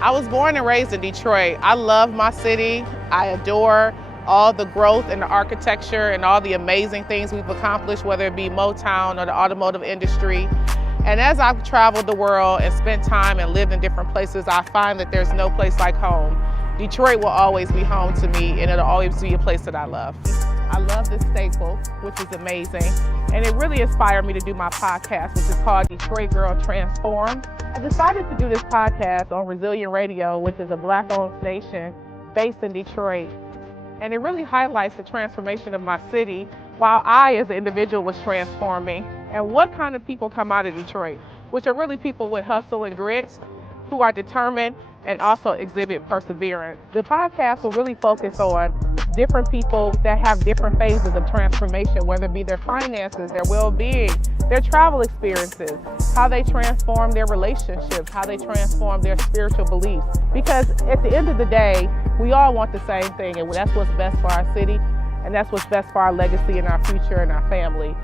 I was born and raised in Detroit. I love my city. I adore all the growth and the architecture and all the amazing things we've accomplished, whether it be Motown or the automotive industry. And as I've traveled the world and spent time and lived in different places, I find that there's no place like home. Detroit will always be home to me, and it'll always be a place that I love. I love this staple, which is amazing. And it really inspired me to do my podcast, which is called Detroit Girl Transform. I decided to do this podcast on Resilient Radio, which is a Black-owned station based in Detroit. And it really highlights the transformation of my city while I, as an individual, was transforming. And what kind of people come out of Detroit, which are really people with hustle and grit, who are determined and also exhibit perseverance. The podcast will really focus on different people that have different phases of transformation, whether it be their finances, their well-being, their travel experiences, how they transform their relationships, how they transform their spiritual beliefs. Because at the end of the day, we all want the same thing, and that's what's best for our city, and that's what's best for our legacy and our future and our family.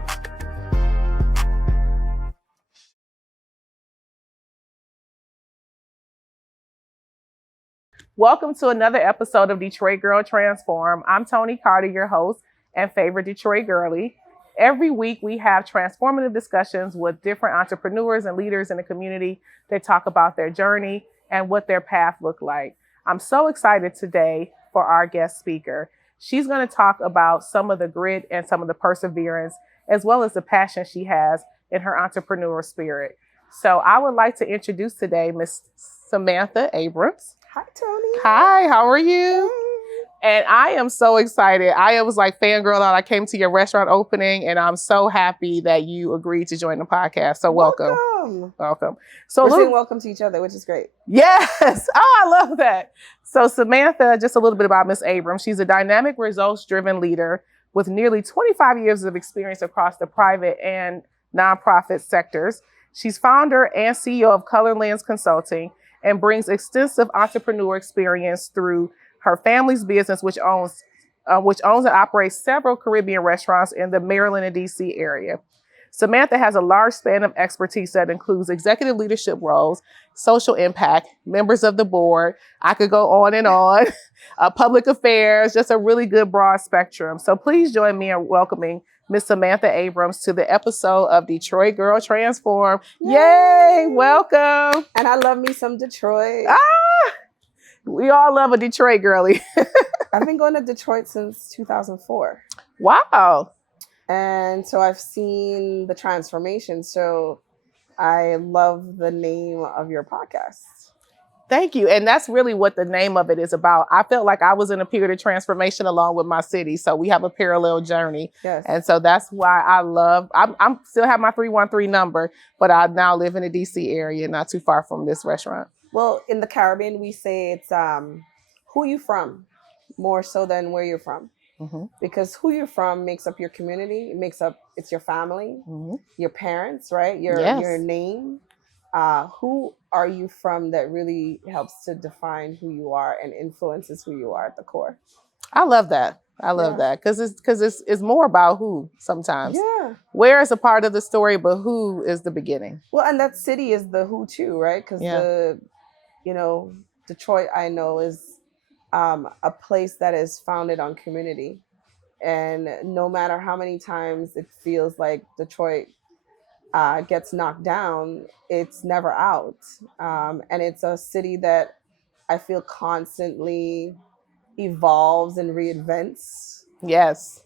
Welcome to another episode of Detroit Girl Transform. I'm Tony Carter, your host and favorite Detroit girlie. Every week we have transformative discussions with different entrepreneurs and leaders in the community that talk about their journey and what their path looked like. I'm so excited today for our guest speaker. She's going to talk about some of the grit and some of the perseverance, as well as the passion she has in her entrepreneurial spirit. So I would like to introduce today Miss Samantha Abrams. Hi, Tony. Hi, how are you? Hey. And I am so excited. I was like fangirl out. I came to your restaurant opening, and I'm so happy that you agreed to join the podcast. So welcome. Welcome. So we're saying welcome to each other, which is great. Yes. Oh, I love that. So Samantha, just a little bit about Miss Abram. She's a dynamic, results-driven leader with nearly 25 years of experience across the private and nonprofit sectors. She's founder and CEO of Color Lens Consulting, and brings extensive entrepreneur experience through her family's business, which owns and operates several Caribbean restaurants in the Maryland and DC area. Samantha has a large span of expertise that includes executive leadership roles, social impact, members of the board. I could go on and on, public affairs, just a really good broad spectrum. So please join me in welcoming Miss Samantha Abrams to the episode of Detroit Girl Transform. Yay! Welcome. And I love me some Detroit. We all love a Detroit girlie. I've been going to Detroit since 2004. Wow. And so I've seen the transformation. So I love the name of your podcast. Thank you. And that's really what the name of it is about. I felt like I was in a period of transformation along with my city. So we have a parallel journey. Yes. And so that's why I'm still have my 313 number, but I now live in the DC area, not too far from this restaurant. Well, in the Caribbean, we say it's who you from more so than where you're from. Mm-hmm. Because who you're from makes up your community. It's your family, mm-hmm. your parents, right? Your name. Who are you from that really helps to define who you are and influences who you are at the core. I love that. I love that because it's more about who sometimes. Yeah. Where is a part of the story, but who is the beginning. Well, and that city is the who too, right? Because Detroit, I know, is a place that is founded on community. And no matter how many times it feels like Detroit gets knocked down, it's never out. And it's a city that I feel constantly evolves and reinvents. Yes.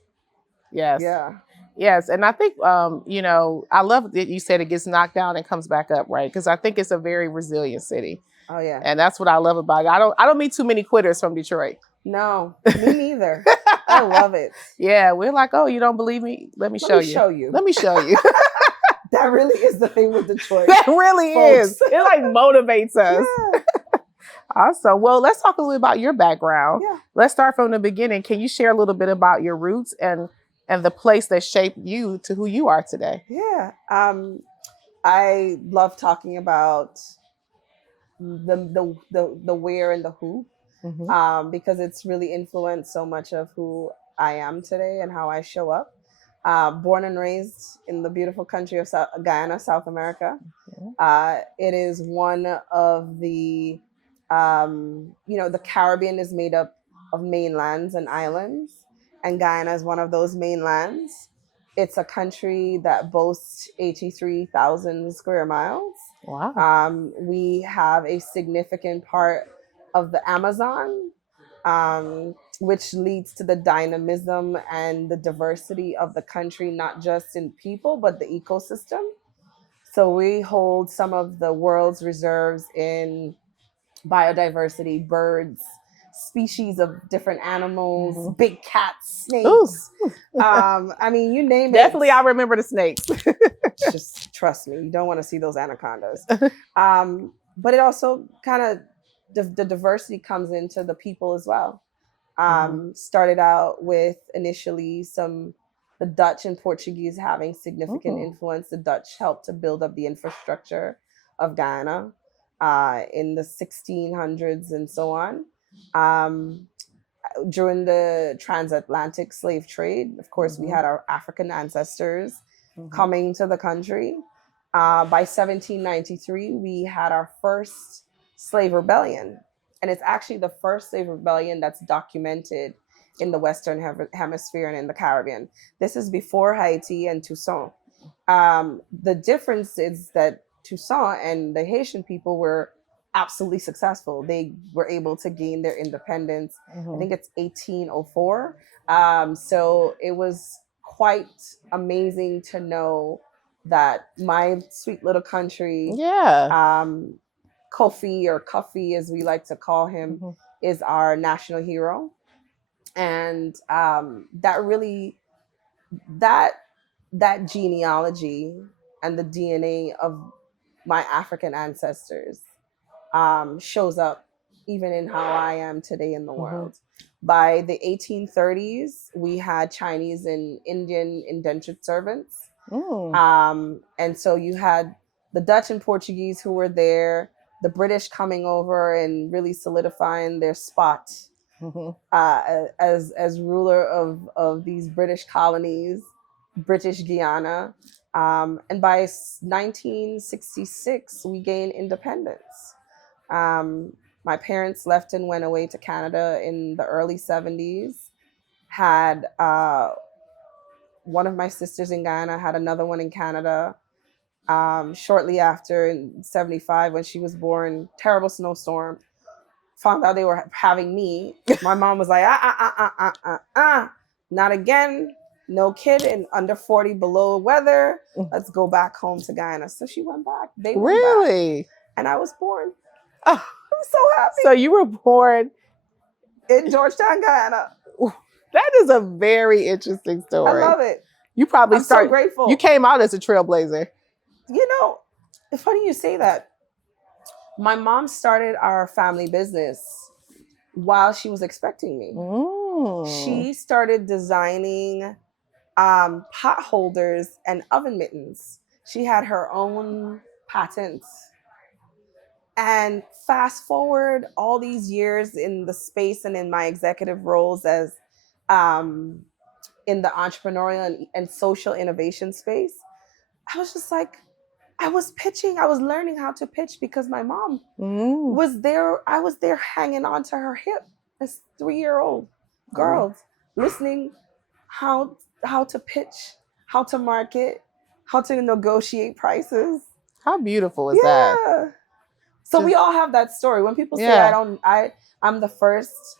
Yeah. Yes. And I think, I love that you said it gets knocked down and comes back up, right? Because I think it's a very resilient city. Oh, yeah. And that's what I love about it. I don't meet too many quitters from Detroit. No, me neither. I love it. Yeah. We're like, oh, you don't believe me? Let me show you. Let me show you. That really is the thing with Detroit. That really is. It like motivates us. Yeah. Awesome. Well, let's talk a little about your background. Yeah. Let's start from the beginning. Can you share a little bit about your roots and the place that shaped you to who you are today? Yeah. I love talking about the where and the who, mm-hmm. Because it's really influenced so much of who I am today and how I show up. Born and raised in the beautiful country of Guyana, South America. Okay. It is one of the The Caribbean is made up of mainlands and islands, and Guyana is one of those mainlands. It's a country that boasts 83,000 square miles. Wow. We have a significant part of the Amazon, which leads to the dynamism and the diversity of the country, not just in people, but the ecosystem. So we hold some of the world's reserves in biodiversity, birds, species of different animals, big cats, Ooh. snakes. I mean, you name Definitely, it. I remember the snakes. Just trust me, you don't want to see those anacondas. But it also kind of the diversity comes into the people as well. Started out with initially the Dutch and Portuguese having significant influence. The Dutch helped to build up the infrastructure of Guyana in the 1600s and so on. During the transatlantic slave trade, of course, we had our African ancestors coming to the country. By 1793, we had our first slave rebellion. And it's actually the first slave rebellion that's documented in the Western Hemisphere and in the Caribbean. This is before Haiti and Toussaint. The difference is that Toussaint and the Haitian people were absolutely successful. They were able to gain their independence. I think it's 1804. So it was quite amazing to know that my sweet little country, Kofi, or Cuffy as we like to call him, is our national hero. And that genealogy and the DNA of my African ancestors shows up even in how I am today in the world. By the 1830s, we had Chinese and Indian indentured servants. And so you had the Dutch and Portuguese who were there, the British coming over and really solidifying their spot as ruler of these British colonies, British Guiana. And by 1966, we gained independence. My parents left and went away to Canada in the early 70s. Had one of my sisters in Guyana, had another one in Canada. Shortly after, in 75, when she was born, terrible snowstorm. Found out they were having me. My mom was like, not again. No kid in under 40 below weather. Let's go back home to Guyana. So she went back. They went back. And I was born. Oh, I'm so happy. So you were born in Georgetown, Guyana. That is a very interesting story. I love it. You probably I'm so grateful. You came out as a trailblazer. It's funny you say that. My mom started our family business while she was expecting me. She started designing pot holders and oven mittens. She had her own patents. And fast forward all these years in the space and in my executive roles as in the entrepreneurial and social innovation space, I was just like, I was learning how to pitch because my mom was there. I was there hanging onto her hip as 3-year-old girls, listening how to pitch, how to market, how to negotiate prices. How beautiful is that? So we all have that story. When people say I'm the first,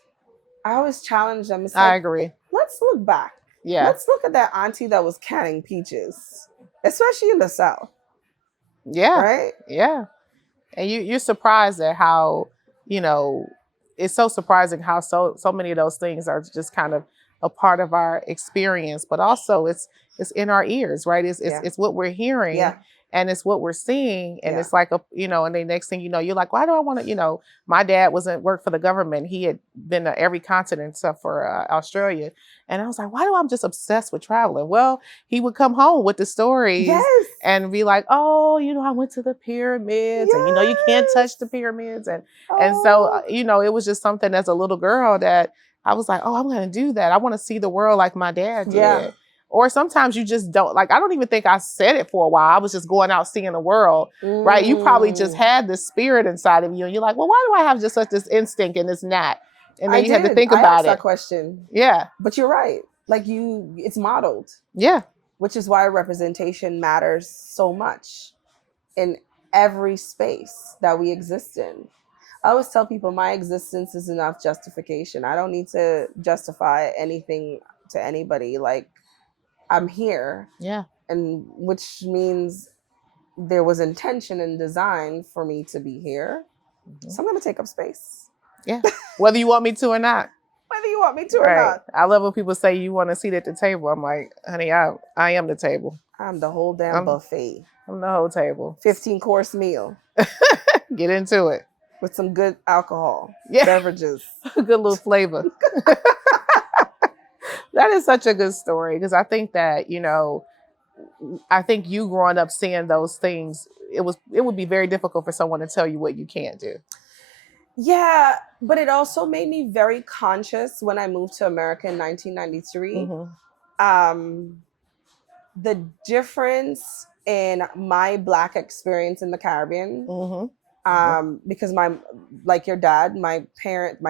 I always challenge them. It's like, I agree. Let's look back. Yeah. Let's look at that auntie that was canning peaches, especially in the South. Yeah. Right? Yeah. And you're surprised at how, it's so surprising how so many of those things are just kind of a part of our experience, but also it's in our ears, right? It's what we're hearing. Yeah. And it's what we're seeing. And it's like, and the next thing you know, you're like, why do I want to, my dad worked for the government. He had been to every continent except for Australia. And I was like, why do I'm just obsessed with traveling? Well, he would come home with the stories and be like, oh, I went to the pyramids and, you can't touch the pyramids. And so, it was just something as a little girl that I was like, oh, I'm going to do that. I want to see the world like my dad did. Or sometimes you just don't. Like, I don't even think I said it for a while. I was just going out seeing the world, right? You probably just had this spirit inside of you, and you're like, well, why do I have just such this instinct and this knack? And then you have to think I about asked it. that question. Yeah. But you're right. Like it's modeled. Yeah. Which is why representation matters so much in every space that we exist in. I always tell people my existence is enough justification. I don't need to justify anything to anybody. Like, I'm here. Yeah. And which means there was intention and design for me to be here. Mm-hmm. So I'm going to take up space. Yeah. Whether you want me to or not. Whether you want me to or not. I love when people say you want a seat at the table. I'm like, honey, I am the table. I'm the whole damn buffet. I'm the whole table. 15-course meal. Get into it. With some good alcohol. Yeah. Beverages. Good little flavor. That is such a good story, because I think that, I think you growing up seeing those things, it would be very difficult for someone to tell you what you can't do. Yeah, but it also made me very conscious when I moved to America in 1993. Mm-hmm. The difference in my Black experience in the Caribbean. Mm-hmm. Because like your dad, my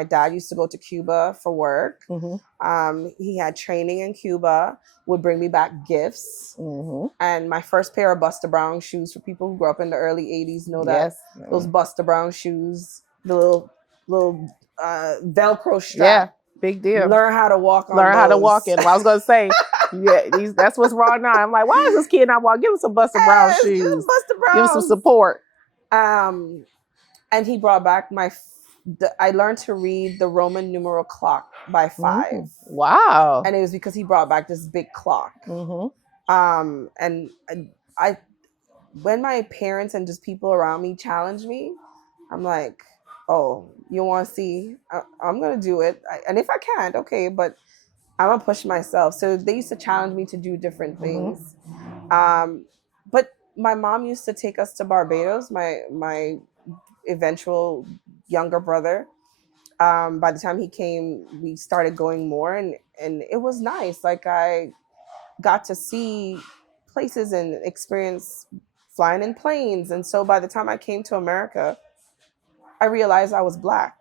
dad used to go to Cuba for work. Mm-hmm. He had training in Cuba, would bring me back gifts. Mm-hmm. And my first pair of Buster Brown shoes, for people who grew up in the early 80s know that. Yes. Those Buster Brown shoes, the little Velcro strap. Yeah, big deal. Learn how to walk on Learn those. How to walk in. Well, I was going to say, yeah, that's what's wrong now. I'm like, why is this kid not walking? Give him some Buster Brown shoes. Buster Brown. Give him some support. And he brought back I learned to read the Roman numeral clock by 5. Mm-hmm. Wow. And it was because he brought back this big clock. Mm-hmm. And when my parents and just people around me challenge me, I'm like, oh, you want to see? I'm going to do it. And if I can't, okay, but I'm going to push myself. So they used to challenge me to do different things. Mm-hmm. But my mom used to take us to Barbados, my eventual younger brother. By the time he came, we started going more, and it was nice. Like, I got to see places and experience flying in planes. And so by the time I came to America, I realized I was Black.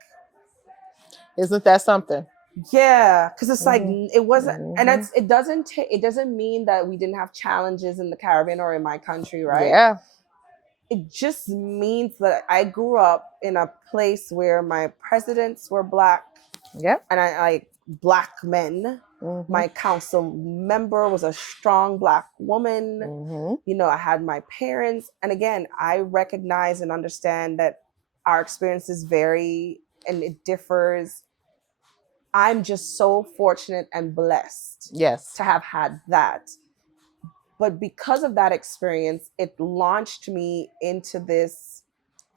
Isn't that something? Yeah, because it's like, it wasn't, and it doesn't mean that we didn't have challenges in the Caribbean or in my country, right? Yeah. It just means that I grew up in a place where my presidents were Black. Yep. And I like Black men. Mm-hmm. My council member was a strong Black woman. Mm-hmm. I had my parents. And again, I recognize and understand that our experiences vary and it differs. I'm just so fortunate and blessed, yes, to have had that. But because of that experience, it launched me into this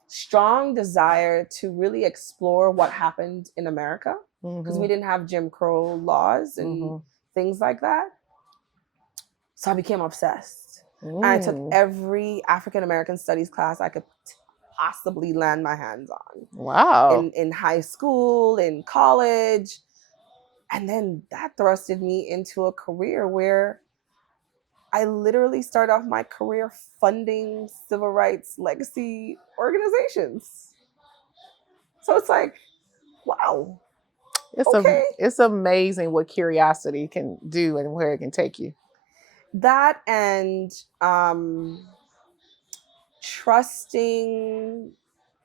strong desire to really explore what happened in America, because we didn't have Jim Crow laws and things like that. So I became obsessed. And I took every African American studies class I could possibly land my hands on. Wow. In high school, in college. And then that thrusted me into a career where I literally started off my career funding civil rights legacy organizations. So it's like, wow. It's amazing what curiosity can do and where it can take you. That and trusting,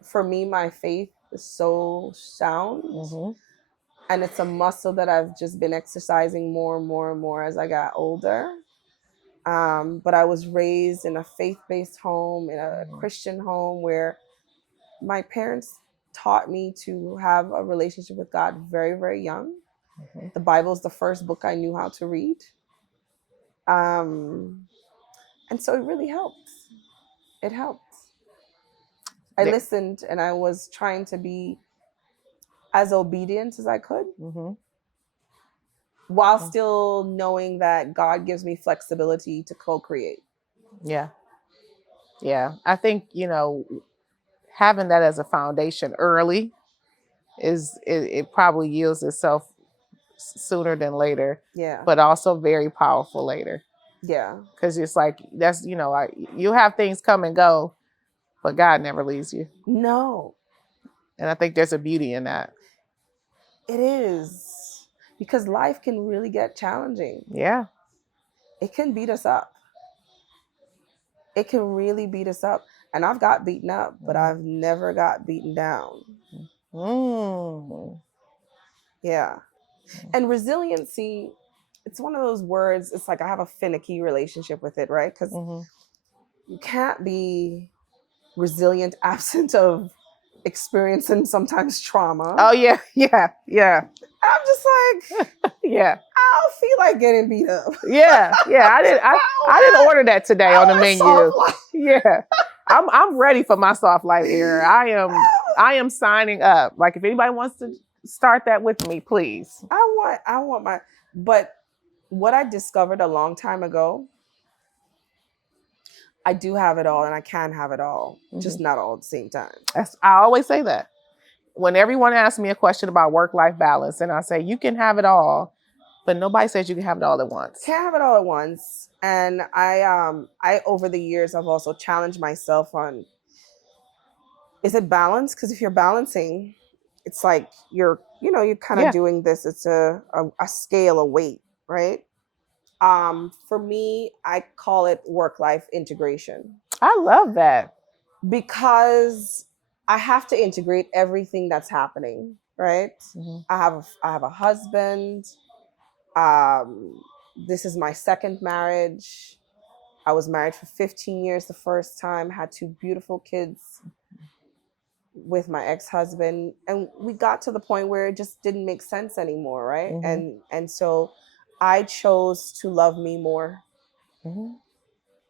for me, my faith is so sound. Mm-hmm. And it's a muscle that I've just been exercising more and more and more as I got older. But I was raised in a faith-based home, in a Christian home, where my parents taught me to have a relationship with God very, very young. Mm-hmm. The Bible is the first book I knew how to read. And so it really helped. It helped. I listened, and I was trying to be as obedient as I could, while still knowing that God gives me flexibility to co-create. Yeah. Yeah. I think, having that as a foundation early it probably yields itself sooner than later, Yeah. but also very powerful later. Yeah. Because it's like, that's, like you have things come and go, but God never leaves you. No, And I think there's a beauty in that. it is. Because life can really get challenging. Yeah. It can beat us up. It can really beat us up. And I've got beaten up, but I've never got beaten down. Mm. Yeah. And resiliency, it's one of those words, it's like I have a finicky relationship with it, right? Because you can't be resilient absent of experiencing sometimes trauma. Oh, yeah. I'm just like, yeah. I don't feel like getting beat up. Yeah. I didn't order that today on the menu. Yeah. I'm ready for my soft life era. I am signing up. Like, if anybody wants to start that with me, please. I want my, but what I discovered a long time ago, I do have it all and I can have it all, just not all at the same time. I always say that. When everyone asks me a question about work-life balance, and I say, you can have it all, but nobody says you can have it all at once. Can't have it all at once. And I over the years, I've also challenged myself on, is it balance? Because if you're balancing, it's like you're kind of doing this. It's a scale of weight, right? For me, I call it work-life integration. I love that. Because I have to integrate everything that's happening, right? I have a husband. This is my second marriage. I was married for 15 years the first time, had 2 beautiful kids with my ex-husband, and we got to the point where it just didn't make sense anymore, right? And so I chose to love me more.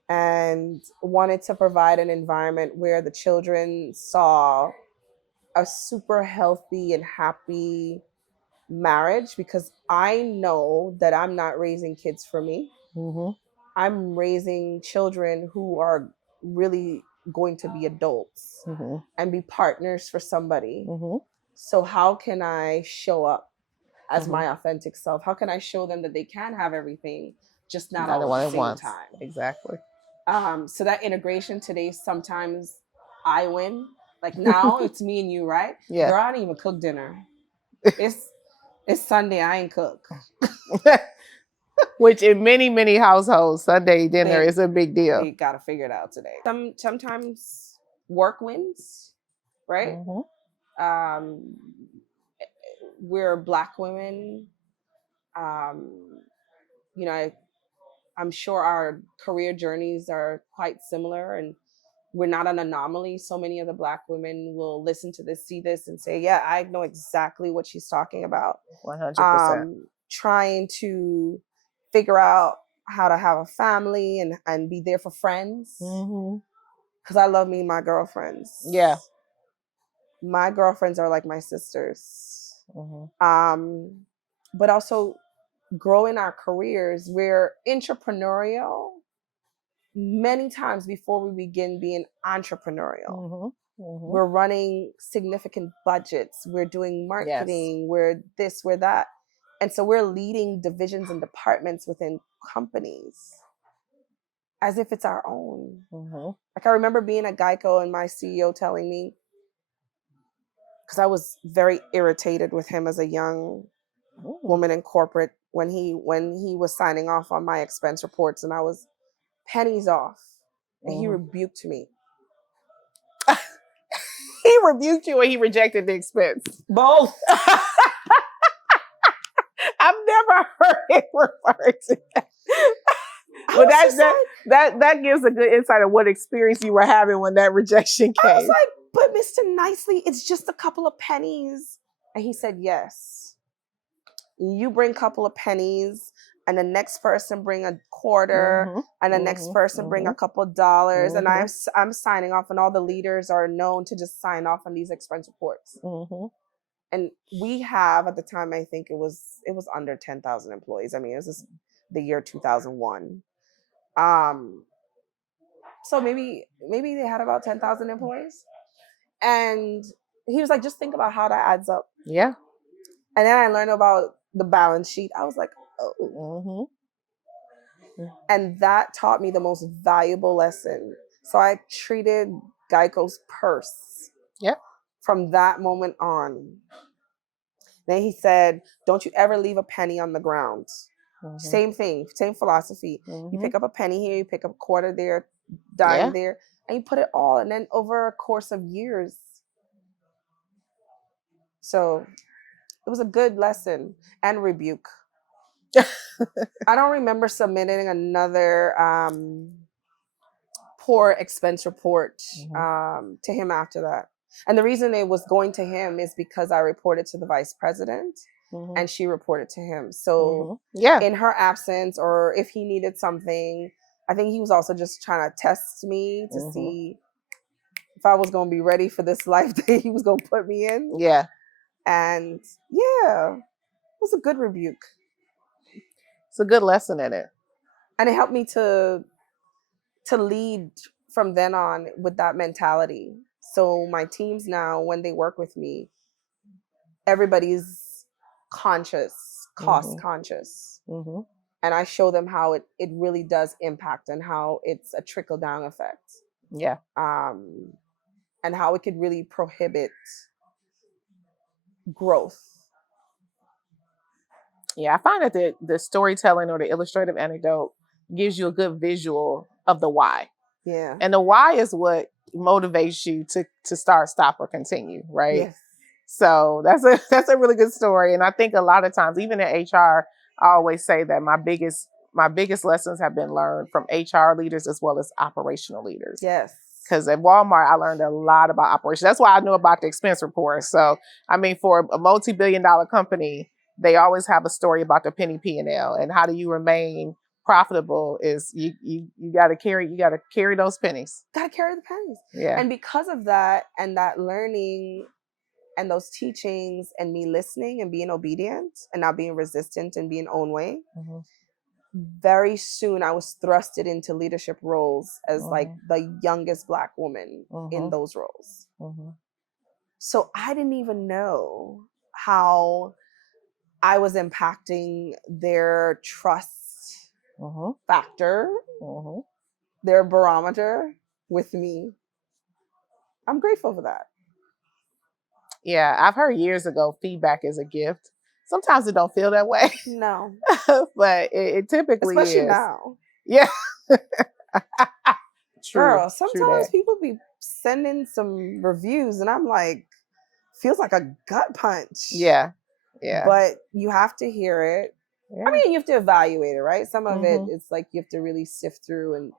And wanted to provide an environment where the children saw a super healthy and happy marriage, because I know that I'm not raising kids for me. I'm raising children who are really going to be adults and be partners for somebody. So how can I show up as my authentic self? How can I show them that they can have everything, just not all at the same time? Exactly. So that integration today, sometimes I win. Like now it's me and you, right? Yeah. Girl, I didn't even cook dinner. It's Sunday, I ain't cook. Which in many, many households, Sunday dinner is a big deal. We gotta figure it out today. Sometimes work wins, right? We're Black women. I'm sure our career journeys are quite similar, and we're not an anomaly. So many of the Black women will listen to this, see this, and say, yeah, I know exactly what she's talking about. 100%. Trying to figure out how to have a family and be there for friends. Because I love me and my girlfriends. Yeah. My girlfriends are like my sisters. But also growing our careers. We're entrepreneurial many times before we begin being entrepreneurial. We're running significant budgets. We're doing marketing. We're this, we're that. And so we're leading divisions and departments within companies as if it's our own. Like I remember being at Geico and my CEO telling me, because I was very irritated with him as a young woman in corporate when he was signing off on my expense reports and I was pennies off, and he rebuked me. He rebuked you, or he rejected the expense? Both. I've never heard it referred to that. But that gives a good insight of what experience you were having when that rejection came. I was like, but Mr. Nicely, it's just a couple of pennies. And he said, yes. You bring a couple of pennies, and the next person bring a quarter, and the next person bring a couple of dollars, and I'm signing off, and all the leaders are known to just sign off on these expense reports. And we have, at the time, I think it was under 10,000 employees. I mean, it was just the year 2001. So maybe they had about 10,000 employees. And he was like, just think about how that adds up. Yeah. And then I learned about the balance sheet. I was like, oh. And that taught me the most valuable lesson. So I treated Geico's purse from that moment on. Then he said, don't you ever leave a penny on the ground. Same thing, same philosophy. You pick up a penny here, you pick up a quarter there, dime there, and you put it all. And then over a course of years. So it was a good lesson and rebuke. I don't remember submitting another poor expense report to him after that. And the reason it was going to him is because I reported to the vice president and she reported to him. So in her absence, or if he needed something, I think he was also just trying to test me to see if I was going to be ready for this life that he was going to put me in. Yeah. And yeah, it was a good rebuke. It's a good lesson in it. And it helped me to lead from then on with that mentality. So my teams now, when they work with me, everybody's conscious, cost conscious. And I show them how it really does impact and how it's a trickle down effect. Yeah. And how it could really prohibit growth. Yeah, I find that the storytelling or the illustrative anecdote gives you a good visual of the why. Yeah. And the why is what motivates you to start, stop, or continue, right? Yes. So that's a really good story. And I think a lot of times, even in HR, I always say that my biggest lessons have been learned from HR leaders as well as operational leaders. Yes. Because at Walmart, I learned a lot about operations. That's why I knew about the expense report. So, I mean, for a multi-billion-dollar company, they always have a story about the penny P&L and how do you remain profitable is you got to carry those pennies. Got to carry the pennies. Yeah. And because of that and that learning and those teachings and me listening and being obedient and not being resistant and being own way, very soon I was thrusted into leadership roles as like the youngest Black woman in those roles. So I didn't even know how I was impacting their trust factor, their barometer with me. I'm grateful for that. Yeah, I've heard years ago, feedback is a gift. Sometimes it don't feel that way. No. But it typically especially is. now. Yeah. True. Girl, sometimes people be sending some reviews and I'm like, feels like a gut punch. Yeah. Yeah. But you have to hear it. Yeah. I mean, you have to evaluate it, right? Some of it, it's like you have to really sift through and.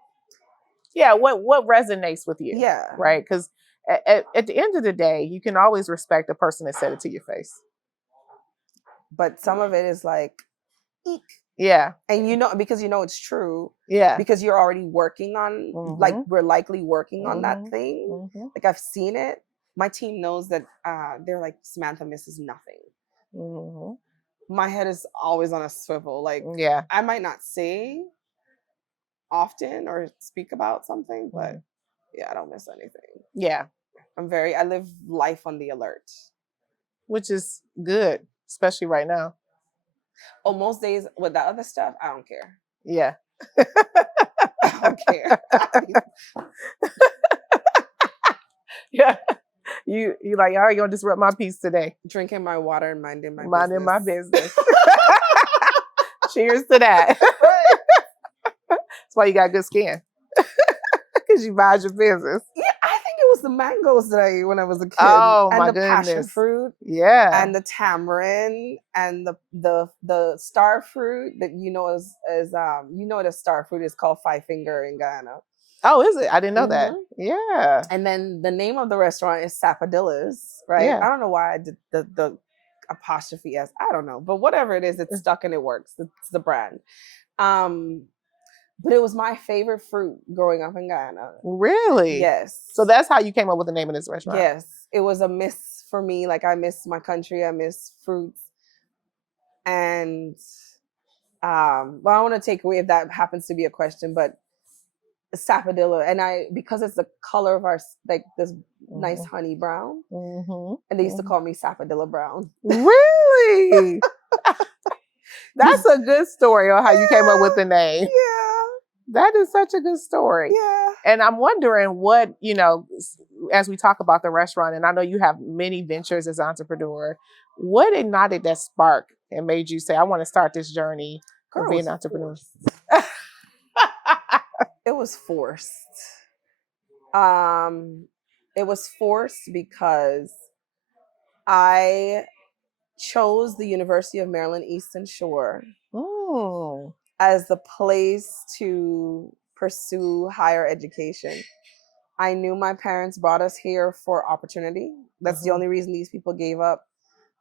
Yeah, what resonates with you. Yeah. Right? Because at the end of the day, you can always respect the person that said it to your face. But some of it is like, eek. Yeah. And because it's true. Yeah. Because you're already working on, like, we're likely working on that thing. Like, I've seen it. My team knows that they're like, Samantha misses nothing. My head is always on a swivel. Like, I might not say often or speak about something, but I don't miss anything. Yeah. I live life on the alert. Which is good, especially right now. Oh, most days with that other stuff, I don't care. Yeah. I don't care. Yeah. You like, all right, you're gonna disrupt my peace today. Drinking my water and minding my business. Cheers to that. That's why you got good skin. Because you mind your business. Yeah, I think it was the mangoes that I ate when I was a kid. Oh, and my the goodness. Passion fruit. Yeah. And the tamarind and the star fruit that the star fruit is called five finger in Guyana. Oh, is it? I didn't know that. Yeah. And then the name of the restaurant is Sapodilla's, right? Yeah. I don't know why I did the apostrophe S. I don't know. But whatever it is, it's stuck and it works. It's the brand. But it was my favorite fruit growing up in Guyana. Really? Yes. So that's how you came up with the name of this restaurant? Yes. It was a miss for me. Like, I miss my country. I miss fruits. And, I want to take away if that happens to be a question, but Sapodilla. And because it's the color of our, like, this nice honey brown. And they used to call me Sapodilla Brown. Really? That's a good story on how you came up with the name. Yeah. That is such a good story. Yeah. And I'm wondering what, as we talk about the restaurant, and I know you have many ventures as an entrepreneur, what ignited that spark and made you say, I want to start this journey of being an entrepreneur? It was forced. It was forced because I chose the University of Maryland Eastern Shore as the place to pursue higher education. I knew my parents brought us here for opportunity. That's the only reason these people gave up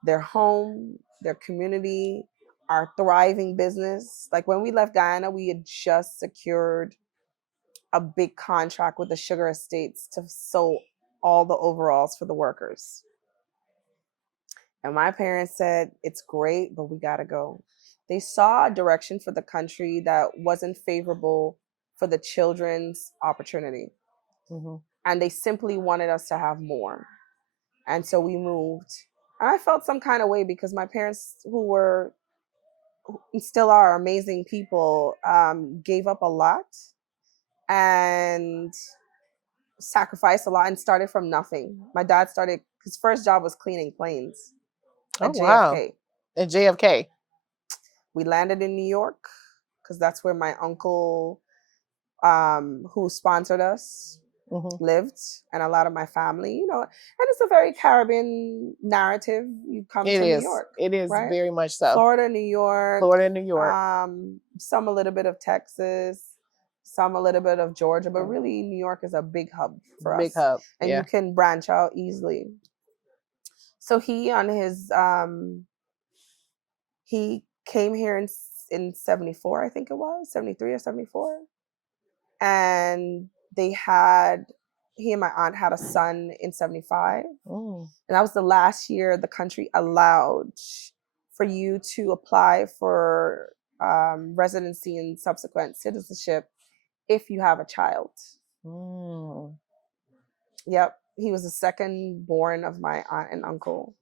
their home, their community, our thriving business. Like when we left Guyana, we had just secured a big contract with the sugar estates to sew all the overalls for the workers. And my parents said, it's great, but we got to go. They saw a direction for the country that wasn't favorable for the children's opportunity. And they simply wanted us to have more. And so we moved. And I felt some kind of way because my parents, who still are amazing people, gave up a lot and sacrificed a lot and started from nothing. My dad started, his first job was cleaning planes at JFK. Wow. At JFK. We landed in New York because that's where my uncle, who sponsored us, lived, and a lot of my family, and it's a very Caribbean narrative. You come to New York. It is, right? very much so. Florida, New York. Some a little bit of Texas, some a little bit of Georgia, but really New York is a big hub for us. Big hub, and you can branch out easily. So he on his he came here in 74, I think it was 73 or 74, and he and my aunt had a son in 75. And that was the last year the country allowed for you to apply for residency and subsequent citizenship if you have a child. Yep. He was the second born of my aunt and uncle.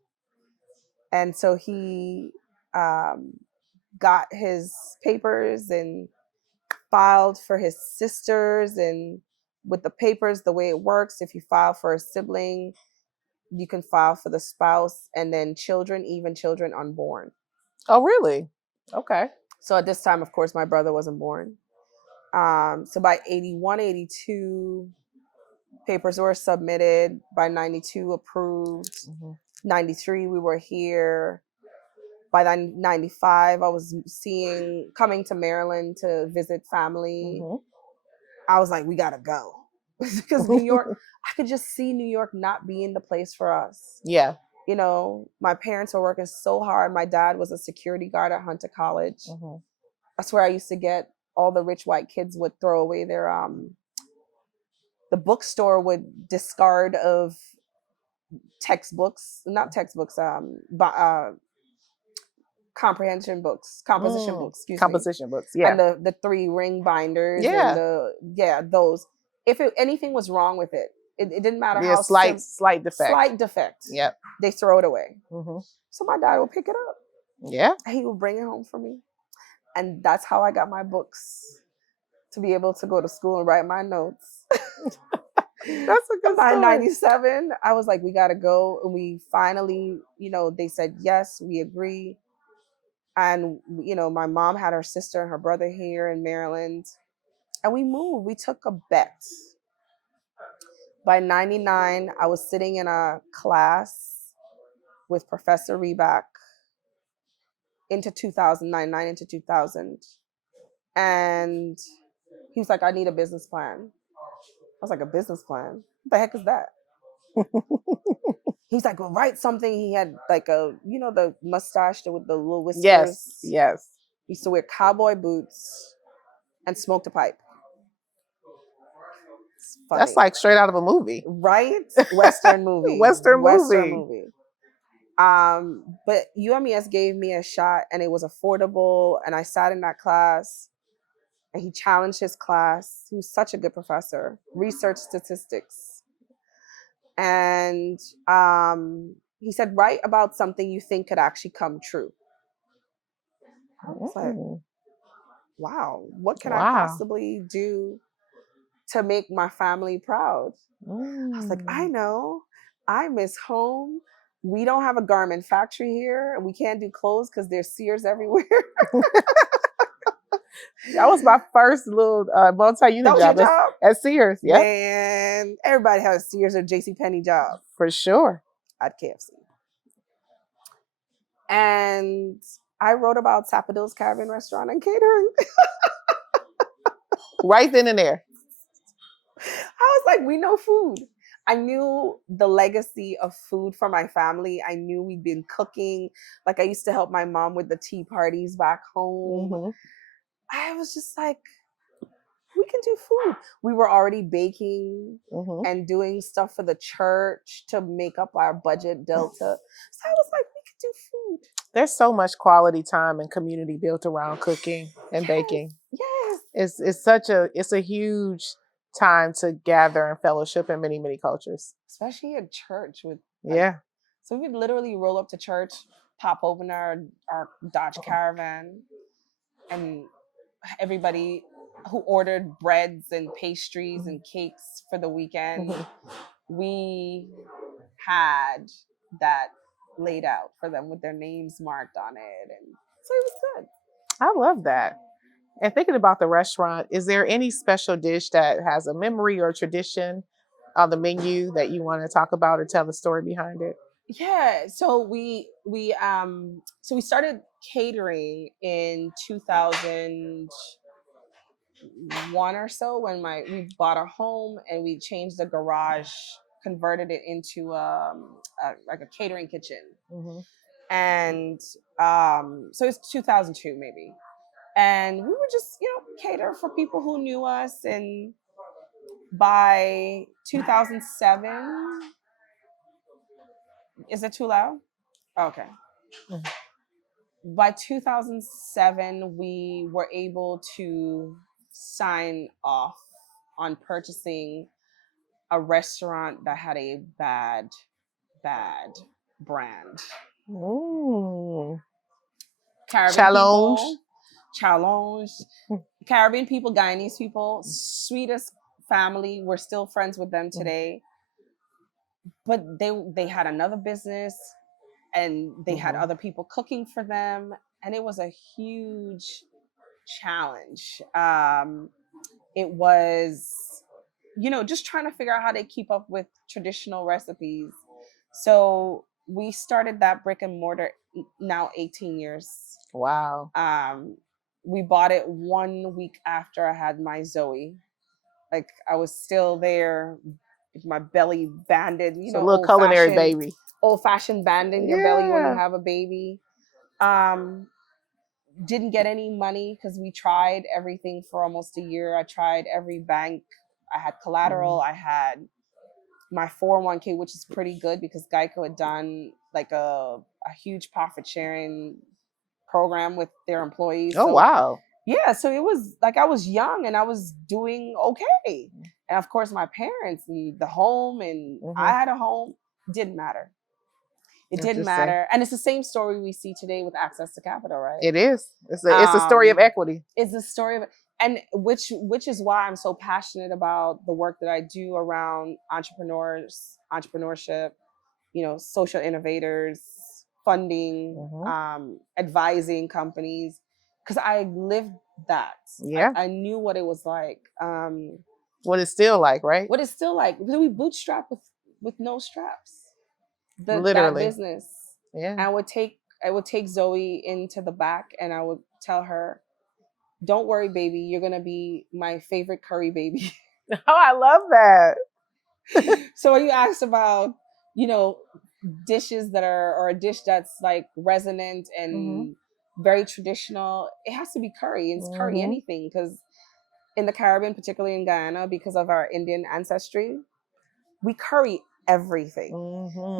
And so he got his papers and filed for his sisters. And with the papers, the way it works, if you file for a sibling, you can file for the spouse, and then children, even children unborn. Oh, really? Okay. So at this time, of course, my brother wasn't born. So by 81, 82, papers were submitted. By 92, approved. 93, we were here. By 95, I was coming to Maryland to visit family. I was like, we gotta go. Because New York, I could just see New York not being the place for us. Yeah. My parents were working so hard. My dad was a security guard at Hunter College. That's where I used to get all the rich white kids would throw away their, the bookstore would discard of composition books, yeah. And the 3 ring binders, and those. If anything was wrong with it, it didn't matter how slight defect. Yep. They throw it away. So my dad would pick it up. Yeah. He would bring it home for me, and that's how I got my books, to be able to go to school and write my notes. That's a good By story. 97, I was like, we gotta go, and we finally, they said yes, we agree. And my mom had her sister and her brother here in Maryland, and we moved. We took a bet. By 99, I was sitting in a class with Professor Reback into 2009 into 2000. And he was like, I need a business plan. I was like, a business plan? What the heck is that? He's like, well, write something. He had like the mustache with the little whiskers. Yes. He used to wear cowboy boots and smoked a pipe. That's like straight out of a movie. Right? Western movie. Western movie. But UMES gave me a shot, and it was affordable, and I sat in that class, and he challenged his class. He was such a good professor. Research statistics. And he said, write about something you think could actually come true. I was like, wow, what can I Wow. possibly do to make my family proud? I was like, I know. I miss home. We don't have a garment factory here, and we can't do clothes because there's Sears everywhere. That was my first little multi-unit That was your job job? at Sears. Yep, Man, everybody has a Sears or JCPenney job for sure. at KFC. And I wrote about Sapodilla's Caribbean Restaurant and Catering. Right then and there. I was like, we know food. I knew the legacy of food for my family. I knew we'd been cooking. Like I used to help my mom with the tea parties back home. Mhm. I was just like, we can do food. We were already baking Mhm. and doing stuff for the church to make up our budget delta. So I was like, we could do food. There's so much quality time and community built around cooking and baking. Yes. It's a huge time to gather and fellowship in many, many cultures. Especially at church with Yeah. So we'd literally roll up to church, pop open our Dodge Caravan, and everybody who ordered breads and pastries and cakes for the weekend, we had that laid out for them with their names marked on it. And so it was good. I love that. And thinking about the restaurant, is there any special dish that has a memory or tradition on the menu that you want to talk about or tell the story behind it? Yeah, so we started catering in 2001 or so when we bought a home and we changed the garage, converted it into like a catering kitchen. Mm-hmm. And so it's 2002 maybe. And we would just, cater for people who knew us. And by 2007, is it too loud? Okay. By 2007, we were able to sign off on purchasing a restaurant that had a bad brand. Ooh. Caribbean Challenge. people, challenge. Caribbean people, Guyanese people, sweetest family. We're still friends with them today. But they had another business, and they had other people cooking for them, and it was a huge challenge. It was, just trying to figure out how they keep up with traditional recipes. So we started that brick and mortar now 18 years. Wow. We bought it 1 week after I had my Zoe. Like I was still there with my belly banded, So a little culinary baby. Old-fashioned banding your belly when you have a baby. Didn't get any money because we tried everything for almost a year. I tried every bank. I had collateral. I had my 401k, which is pretty good because Geico had done like a huge profit sharing program with their employees. Oh, wow. Yeah, so it was like I was young and I was doing okay. And of course, my parents and the home, and I had a home, didn't matter. It didn't matter. And it's the same story we see today with access to capital, right? It is. It's a story of equity. It's a story of, and which is why I'm so passionate about the work that I do around entrepreneurship, social innovators, funding, advising companies, because I lived that. Yeah. I knew what it was like. What it's still like, right? What it's still like. Because we bootstrap with no straps. Literally. That business. Yeah. And I would take Zoe into the back and I would tell her, don't worry, baby, you're gonna be my favorite curry baby. Oh, I love that. So when you asked about, dishes that are, or a dish that's like resonant and very traditional, it has to be curry. It's curry anything, because in the Caribbean, particularly in Guyana, because of our Indian ancestry, we curry everything.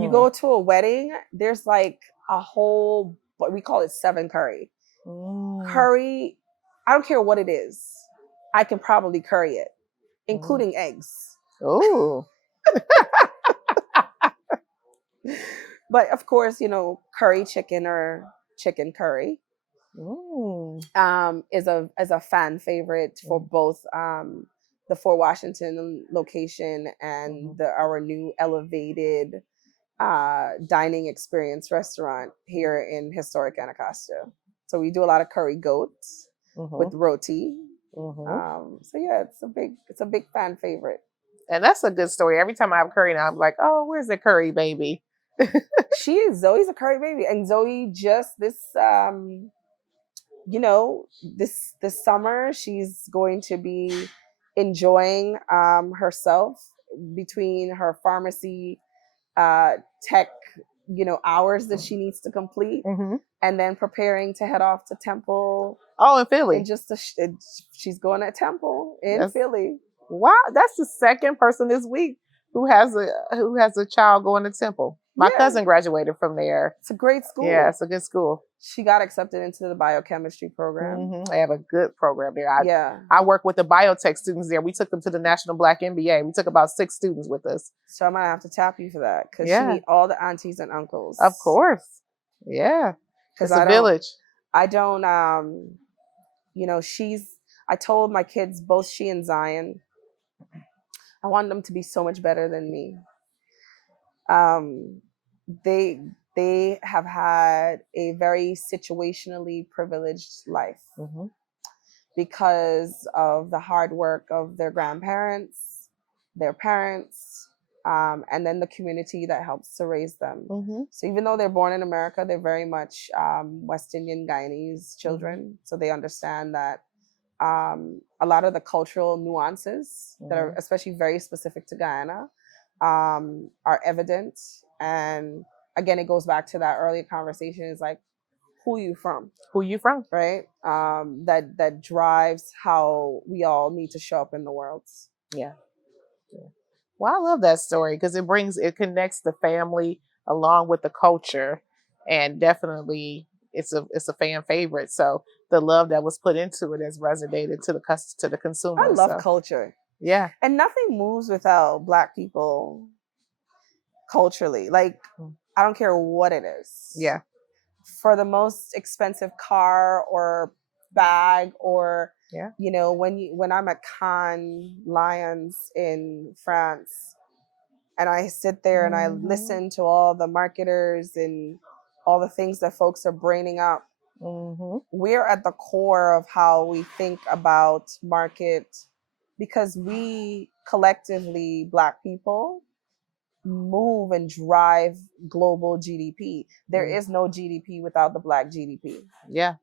You go to a wedding, there's like a whole, what we call it 7 curry. Curry, I don't care what it is, I can probably curry it, including eggs. Oh. But of course, curry chicken or chicken curry. is a fan favorite for both the Fort Washington location and our new elevated dining experience restaurant here in historic Anacostia. So we do a lot of curry goats with roti. So yeah, it's a big fan favorite. And that's a good story. Every time I have curry now, I'm like, oh, where's the curry baby? Zoe's a curry baby, and Zoe just this this summer she's going to be enjoying herself between her pharmacy tech hours that she needs to complete, and then preparing to head off to Temple. Oh, in Philly. And she's going to Temple in Philly. Wow, that's the second person this week who has a child going to Temple. My cousin graduated from there. It's a great school. Yeah, it's a good school. She got accepted into the biochemistry program. They have a good program there. I work with the biotech students there. We took them to the National Black MBA. We took about 6 students with us. So I might have to tap you for that because she need all the aunties and uncles. Of course. Yeah. It's a village. I don't, I told my kids, both she and Zion, I want them to be so much better than me. They have had a very situationally privileged life because of the hard work of their grandparents, their parents, and then the community that helps to raise them. So even though they're born in America, they're very much West Indian Guyanese children. So they understand that a lot of the cultural nuances that are especially very specific to Guyana are evident. And again, it goes back to that earlier conversation, is like, who you from? Right? That drives how we all need to show up in the world. Yeah. Well, I love that story because it connects the family along with the culture, and definitely it's a fan favorite. So the love that was put into it has resonated to the consumer. I love culture. Yeah. And nothing moves without Black people culturally. Like, I don't care what it is. Yeah. For the most expensive car or bag, or when I'm at Cannes Lions in France and I sit there and I listen to all the marketers and all the things that folks are braining up, we're at the core of how we think about market, because we collectively, Black people, move and drive global GDP. There is no GDP without the Black GDP. Yeah.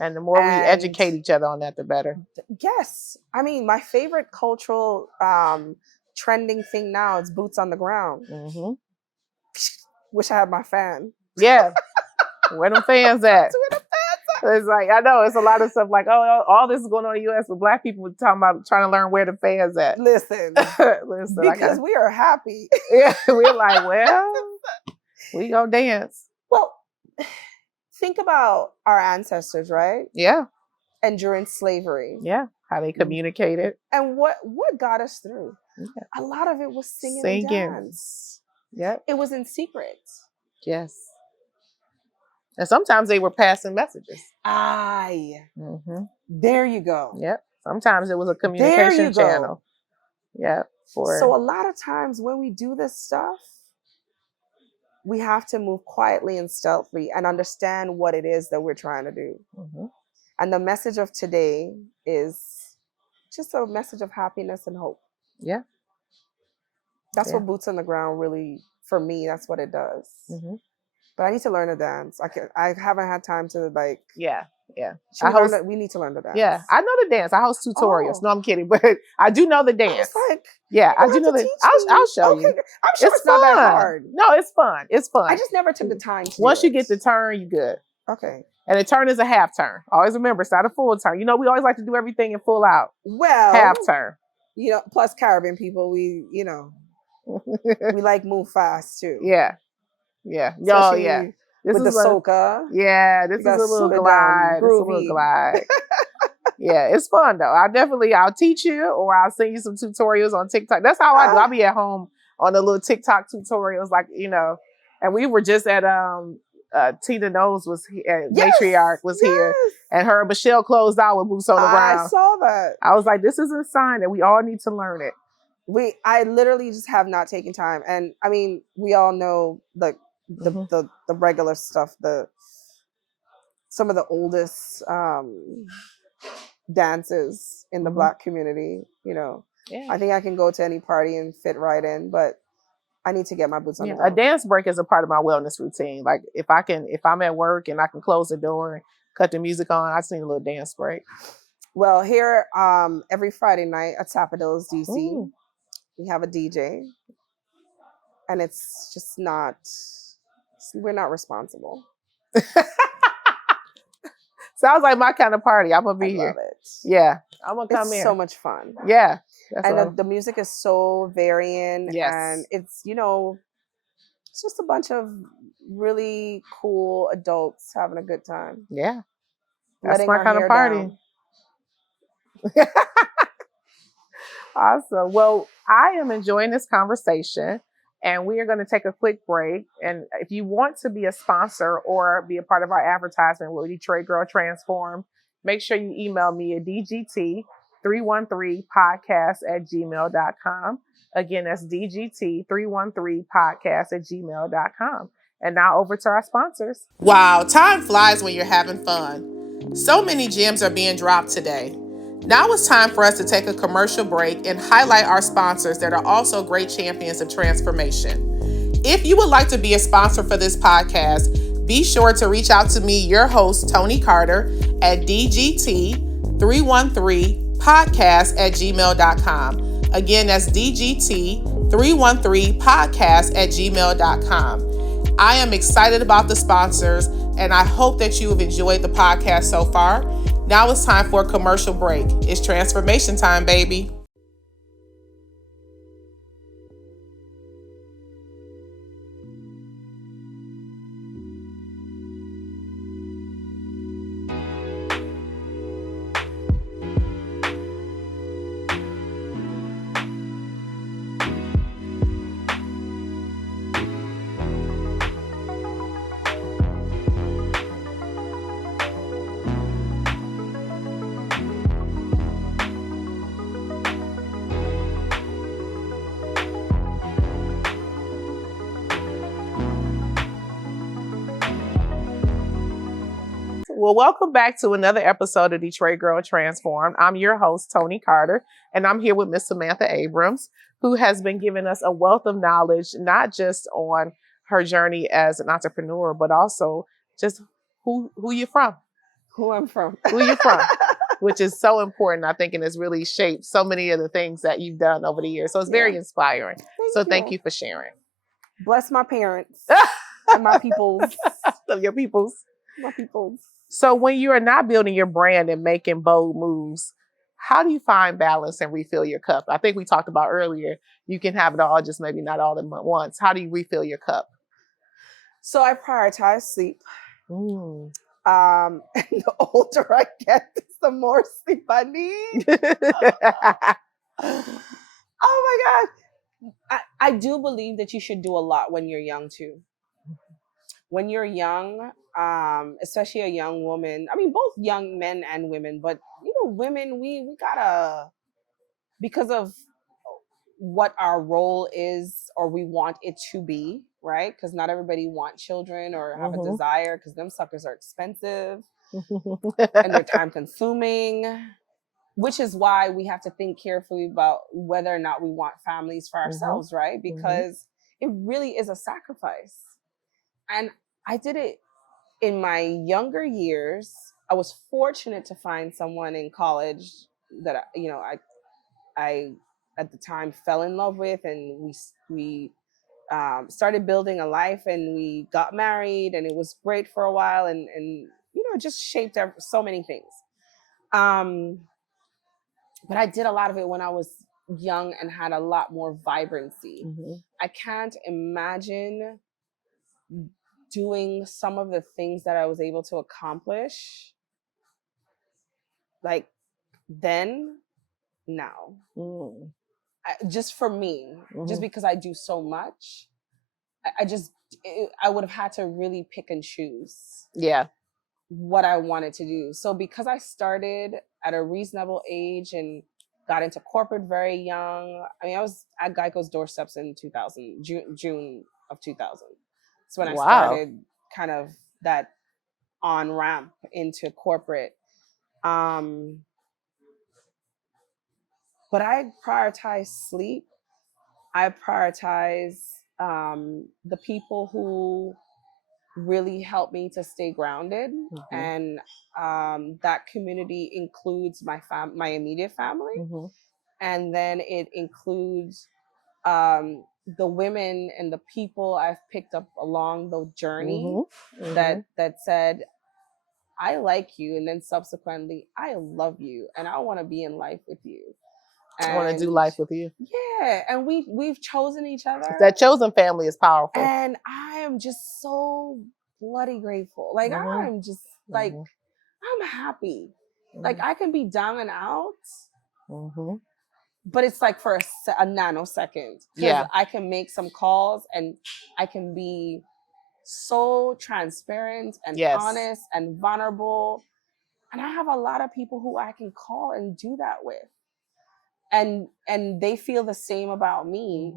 And the more we educate each other on that, the better. Yes. I mean, my favorite cultural trending thing now is boots on the ground. Wish I had my fan. Yeah. Where them fans at? It's like, I know it's a lot of stuff like, oh, all this is going on in the U.S. with Black people talking about trying to learn where the fans at. Listen, because we are happy. Yeah, we're like, well, we go dance. Well, think about our ancestors, right? Yeah. And during slavery. Yeah, how they communicated. And what got us through? Yeah. A lot of it was singing. And dance. Yep. It was in secret. Yes. And sometimes they were passing messages. There you go. Yep. Sometimes it was a communication channel. Yep. So a lot of times when we do this stuff, we have to move quietly and stealthily and understand what it is that we're trying to do. And the message of today is just a message of happiness and hope. Yeah. That's what boots on the ground really, for me, that's what it does. But I need to learn to dance. I haven't had time to like. Yeah. We need to learn to dance. Yeah, I know the dance. I host tutorials. No, I'm kidding, but I do know the dance. I do know the. I'll show you. I'm sure it's not that hard. No, it's fun. It's fun. I just never took the time to. Once you get the turn, you good. Okay. And a turn is a half turn. Always remember, it's not a full turn. You know, we always like to do everything in full out. Well, half turn. You know, plus Caribbean people, we like move fast too. Yeah. Yeah. This with is the soca. Yeah, this is a little glide. Yeah, it's fun though. I'll teach you, or I'll send you some tutorials on TikTok. That's how I do. I'll be at home on the little TikTok tutorials, like, and we were just at Tina Knowles was here, Yes, matriarch was here, yes. and her Michelle closed out with Boots on the I Ground. saw that. I was like, this is a sign that we all need to learn it. I literally just have not taken time, and I mean, we all know the regular stuff, some of the oldest dances in the Black community. You know, Yeah. I think I can go to any party and fit right in, but I need to get my boots on the A ground. dance break is a part of my wellness routine. Like if I'm at work and I can close the door and cut the music on, I just need a little dance break. Well, here every Friday night at Sapodilla's DC, we have a DJ, and it's just not. We're not responsible. Sounds like my kind of party. I'm gonna be here. Love it. Yeah, I'm gonna come in. It's so much fun. Yeah, and the music is so varying. Yes. And it's, you know, it's just a bunch of really cool adults having a good time. Yeah, that's Letting my our kind of hair party. down. Awesome. Well, I am enjoying this conversation, and we are going to take a quick break. And if you want to be a sponsor or be a part of our advertisement with Detroit Girl Transform, make sure you email me at dgt313podcast@gmail.com. Again, that's dgt313podcast@gmail.com. And now over to our sponsors. Wow, time flies when you're having fun. So many gems are being dropped today. Now it's time for us to take a commercial break and highlight our sponsors that are also great champions of transformation. If you would like to be a sponsor for this podcast, be sure to reach out to me, your host, Tony Carter, at dgt313podcast@gmail.com. Again, that's dgt313podcast@gmail.com. I am excited about the sponsors, and I hope that you have enjoyed the podcast so far. Now it's time for a commercial break. It's transformation time, baby. Well, welcome back to another episode of Detroit Girl Transformed. I'm your host, Tony Carter, and I'm here with Miss Samantha Abrams, who has been giving us a wealth of knowledge, not just on her journey as an entrepreneur, but also just who you're from. Who I'm from. Who you're from, which is so important, I think, and has really shaped so many of the things that you've done over the years. So it's very inspiring. Thank you for sharing. Bless my parents and my peoples. Your peoples. My peoples. So when you are not building your brand and making bold moves, how do you find balance and refill your cup? I think we talked about earlier, you can have it all, just maybe not all at once. How do you refill your cup? So I prioritize sleep. Mm. And the older I get, the more sleep I need. Oh my God. I do believe that you should do a lot when you're young too. When you're young, especially a young woman, I mean, both young men and women, but you know, women, we gotta, because of what our role is or we want it to be, right? Because not everybody wants children or have a desire, because them suckers are expensive and they're time consuming, which is why we have to think carefully about whether or not we want families for ourselves, right? Because it really is a sacrifice. And I did it in my younger years. I was fortunate to find someone in college that I at the time fell in love with, and we started building a life, and we got married, and it was great for a while, and you know, it just shaped so many things. But I did a lot of it when I was young and had a lot more vibrancy. I can't imagine doing some of the things that I was able to accomplish like then now. Just for me, just because I do so much, I would have had to really pick and choose Yeah. what I wanted to do. So because I started at a reasonable age and got into corporate very young, I mean, I was at Geico's doorsteps in 2000, June of 2000. That's when I Wow. started kind of that on ramp into corporate. But I prioritize sleep. I prioritize the people who really help me to stay grounded, and that community includes my immediate family, and then it includes the women and the people I've picked up along the journey that said, I like you, and then subsequently, I love you, and I want to be in life with you. I want to do life with you. Yeah, and we've chosen each other. That chosen family is powerful. And I am just so bloody grateful. Like I'm just like, I'm happy. Like I can be down and out, but it's like for a nanosecond. Because I can make some calls and I can be so transparent and honest and vulnerable. And I have a lot of people who I can call and do that with. And they feel the same about me.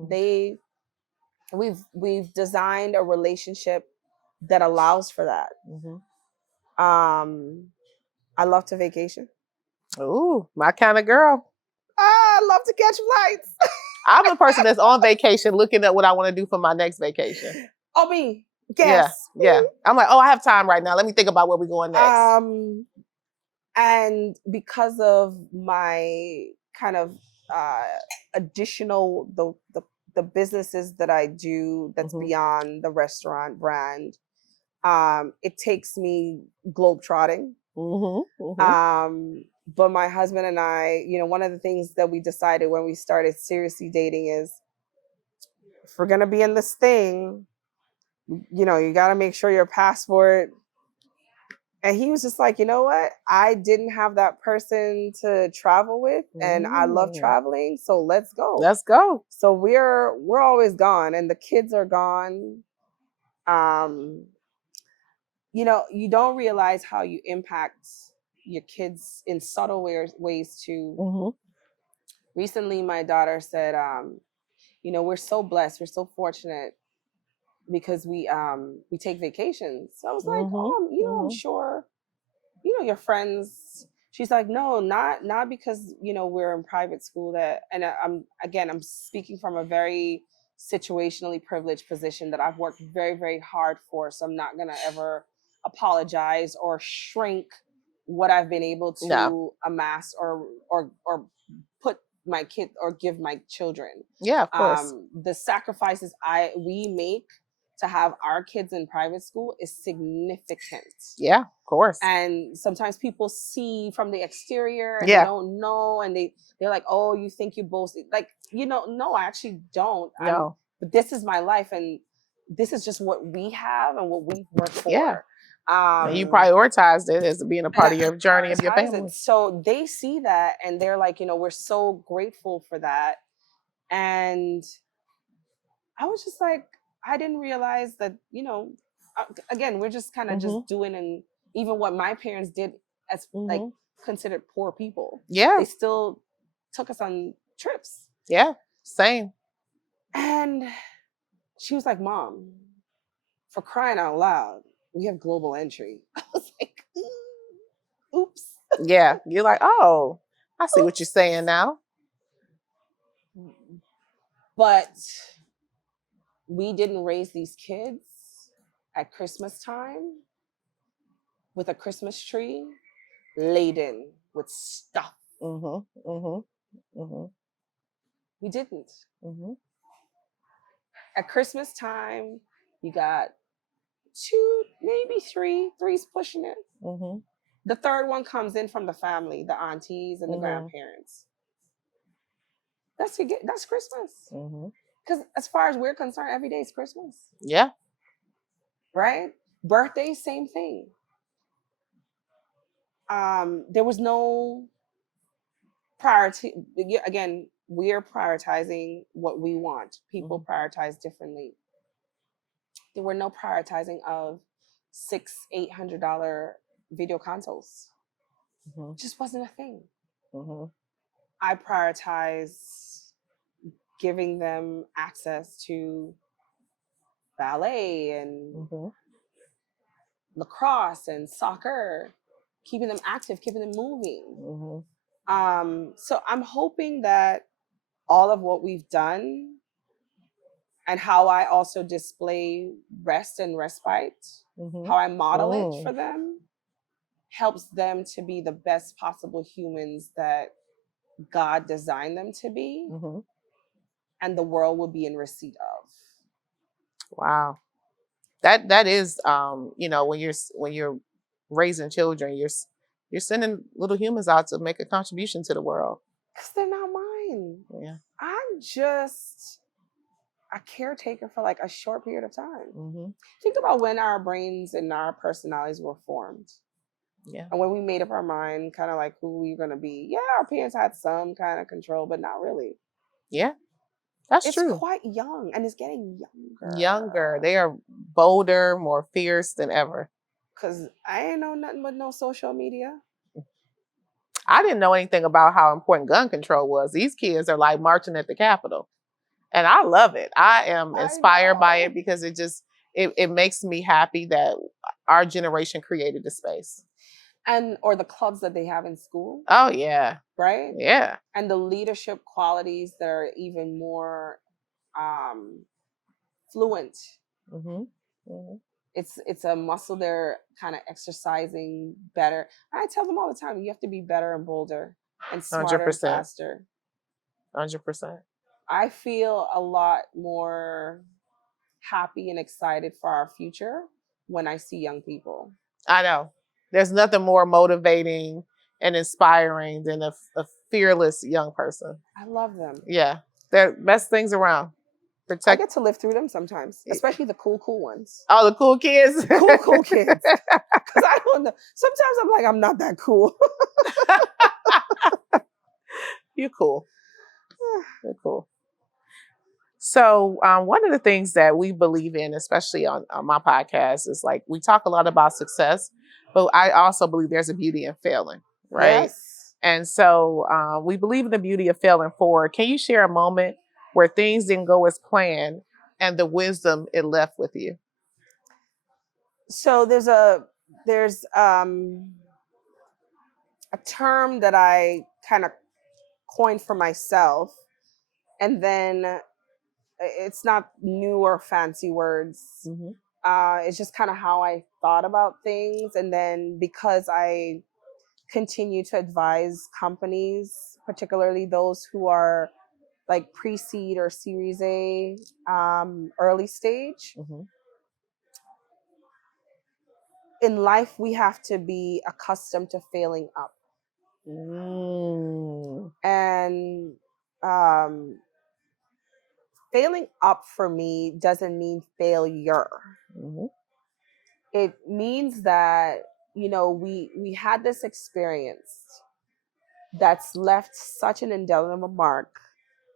We've designed a relationship that allows for that. I love to vacation. Ooh, my kind of girl. I love to catch flights. I'm a person that's on vacation looking at what I want to do for my next vacation. Oh, me. Yes. Yeah. I'm like, oh, I have time right now. Let me think about where we're going next. And because of my kind of additional the businesses that I do that's beyond the restaurant brand, it takes me globetrotting. But my husband and I, one of the things that we decided when we started seriously dating is, if we're gonna be in this thing, you got to make sure your passport. And he was just like, you know what? I didn't have that person to travel with, and I love traveling, so let's go. Let's go. So we're always gone, and the kids are gone. You don't realize how you impact your kids in subtle ways too. Recently, my daughter said, we're so blessed, we're so fortunate because we take vacations. So I was like, I'm sure, your friends. She's like, no, not because, we're in private school and I'm speaking from a very situationally privileged position that I've worked very, very hard for. So I'm not going to ever apologize or shrink what I've been able to amass or put my kid or give my children. Yeah, of course. The sacrifices we make to have our kids in private school is significant. Yeah, of course. And sometimes people see from the exterior and they don't know, and they're like, oh, you think you both like, no, I actually don't. No. But this is my life, and this is just what we have and what we've worked for. Yeah. And you prioritized it as being a part of your journey of your family. So they see that and they're like, we're so grateful for that. And I was just like, I didn't realize that, again, we're just kind of just doing, and even what my parents did as like considered poor people. Yeah. They still took us on trips. Yeah, same. And she was like, Mom, for crying out loud, we have global entry. I was like, oops. Yeah, you're like, oh, I see what you're saying now. But we didn't raise these kids at Christmas time with a Christmas tree laden with stuff. We didn't. At Christmas time, you got 2, maybe 3's pushing it. The third one comes in from the family, the aunties and the grandparents. That's Christmas. Because as far as we're concerned, every day is Christmas. Yeah. Right? Birthday, same thing. There was no priority. Again, we're prioritizing what we want. People prioritize differently. there were no prioritizing of $600-800 video consoles. Mm-hmm. It just wasn't a thing. Mm-hmm. I prioritize giving them access to ballet and Mm-hmm. lacrosse and soccer, keeping them active, keeping them moving. So I'm hoping that all of what we've done and how I also display rest and respite, Mm-hmm. how I model it for them, helps them to be the best possible humans that God designed them to be, Mm-hmm. and the world will be in receipt of. Wow. That is, when you're raising children, you're sending little humans out to make a contribution to the world. Because they're not mine. Yeah. I'm just a caretaker for like a short period of time. Mm-hmm. Think about when our brains and our personalities were formed. Yeah. And when we made up our mind, kind of like who we were going to be. Yeah, our parents had some kind of control, but not really. Yeah. That's It's true. quite young, and it's getting younger. Younger. They are bolder, more fierce than ever. Because I ain't know nothing but no social media. I didn't know anything about how important gun control was. These kids are like marching at the Capitol. And I love it. I am inspired by it because it makes me happy that our generation created the space. Or the clubs that they have in school. Oh, yeah. Right? Yeah. And the leadership qualities that are even more fluent. Mm-hmm. Mm-hmm. It's a muscle they're kind of exercising better. I tell them all the time, you have to be better and bolder and smarter 100%. And faster. 100%. I feel a lot more happy and excited for our future when I see young people. I know. There's nothing more motivating and inspiring than a fearless young person. I love them. Yeah. They're best things around. I get to live through them sometimes, especially the cool ones. Oh, the cool kids? Cool kids. Because I don't know. Sometimes I'm like, I'm not that cool. You're cool. You're cool. So one of the things that we believe in, especially on my podcast, is like we talk a lot about success, but I also believe there's a beauty in failing, right? Yes. And so we believe in the beauty of failing forward. Can you share a moment where things didn't go as planned and the wisdom it left with you? So there's a term that I kind of coined for myself, and then it's not new or fancy words. Mm-hmm. It's just kind of how I thought about things. And then because I continue to advise companies, particularly those who are like pre-seed or Series A, early stage. Mm-hmm. In life, we have to be accustomed to failing up. And failing up for me doesn't mean failure. Mm-hmm. It means that, we had this experience that's left such an indelible mark,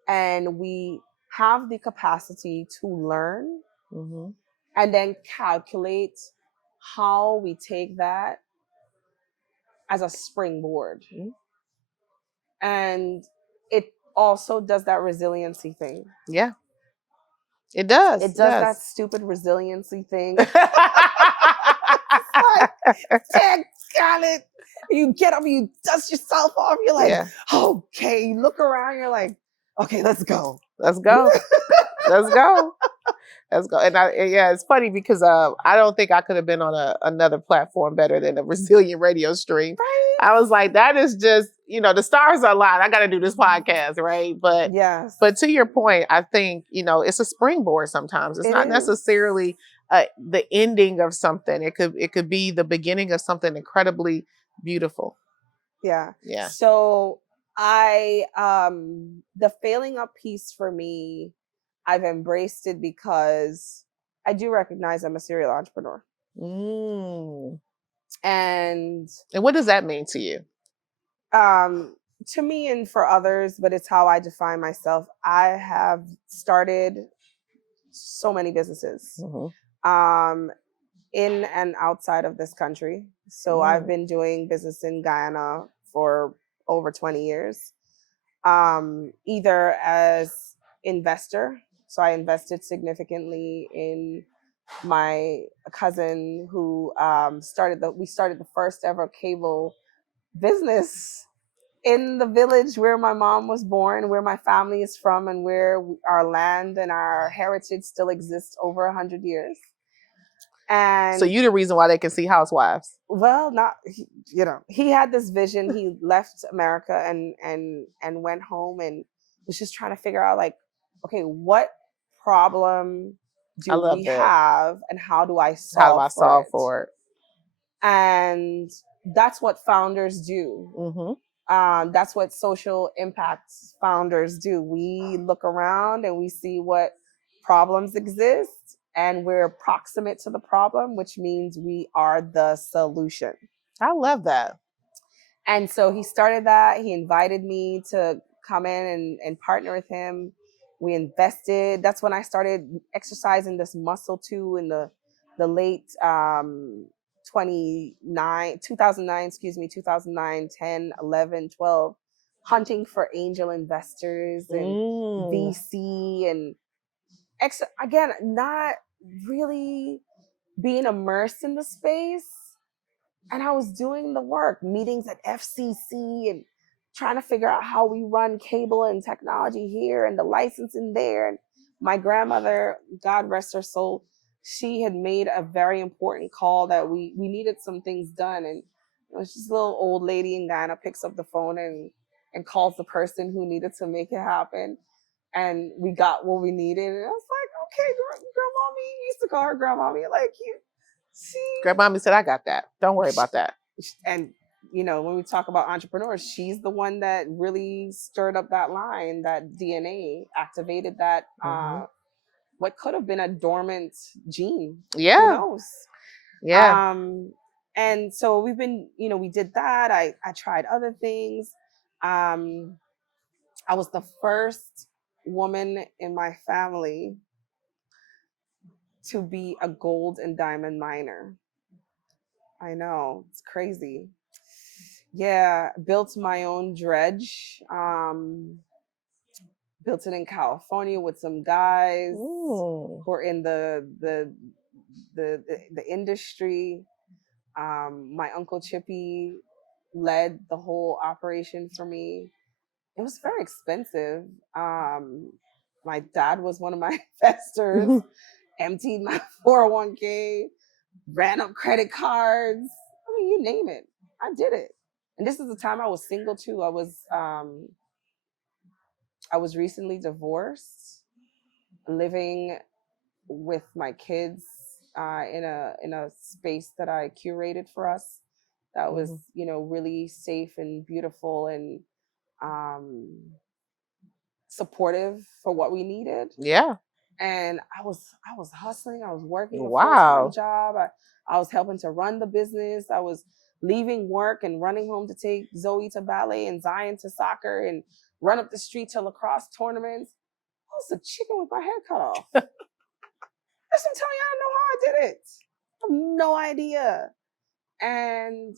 and we have the capacity to learn and then calculate how we take that as a springboard. And it also does that resiliency thing. Yeah. It does. It does that stupid resiliency thing. Got it. You get up, you dust yourself off. You're like, okay. You look around. You're like, okay, let's go. Let's go. Let's go. Let's go. And it's funny because I don't think I could have been on another platform better than a resilient radio stream. Right? I was like, that is just, the stars are aligned. I got to do this podcast, right? But yes. But to your point, I think, it's a springboard sometimes. It's not necessarily the ending of something. It could be the beginning of something incredibly beautiful. Yeah. Yeah. So the failing up piece for me, I've embraced it because I do recognize I'm a serial entrepreneur. And what does that mean to you? To me and for others, but it's how I define myself. I have started so many businesses. in and outside of this country. So I've been doing business in Guyana for over 20 years, either as investor. So I invested significantly in my cousin who we started the first ever cable business in the village where my mom was born, where my family is from, and where our land and our heritage still exists over 100 years. And so you the reason why they can see Housewives. well, not he had this vision. He left America and went home and was just trying to figure out, like, okay, what problem I do love we that. have and how do I How do solve I for solve it? for it? And that's what founders do. That's what social impact founders do. We look around and we see what problems exist, and we're proximate to the problem, which means we are the solution. I love that. And so he started that. He invited me to come in and partner with him. We invested. That's when I started exercising this muscle too, in the late 2009, 2009, 10, 11, 12, hunting for angel investors and VC and again, not really being immersed in the space. And I was doing the work, meetings at FCC and trying to figure out how we run cable and technology here and the licensing there. And my grandmother, God rest her soul, she had made a very important call that we needed some things done. And it was just a little old lady in Ghana picks up the phone and calls the person who needed to make it happen. And we got what we needed. And I was like, okay, grandmommy, used to call her grandmommy, like, you see. Grandmommy said, I got that. Don't worry about that. And when we talk about entrepreneurs, she's the one that really stirred up that line, that DNA, activated that what could have been a dormant gene. Yeah. Who knows? Yeah. And so we've been, we did that. I tried other things. I was the first woman in my family to be a gold and diamond miner. I know, it's crazy. Yeah, built my own dredge. Built it in California with some guys who are in the industry. My uncle Chippy led the whole operation for me. It was very expensive. My dad was one of my investors. Emptied my 401k, ran up credit cards. I mean, you name it, I did it. And this is the time I was single too. I was recently divorced, living with my kids in a space that I curated for us. That was really safe and beautiful and supportive for what we needed. Yeah. And I was hustling. I was working a Wow. full-time job. I was helping to run the business. I was leaving work and running home to take Zoe to ballet and Zion to soccer and run up the street to lacrosse tournaments. I was a chicken with my head cut off. That's what I'm telling you. I don't know how I did it. I have no idea. And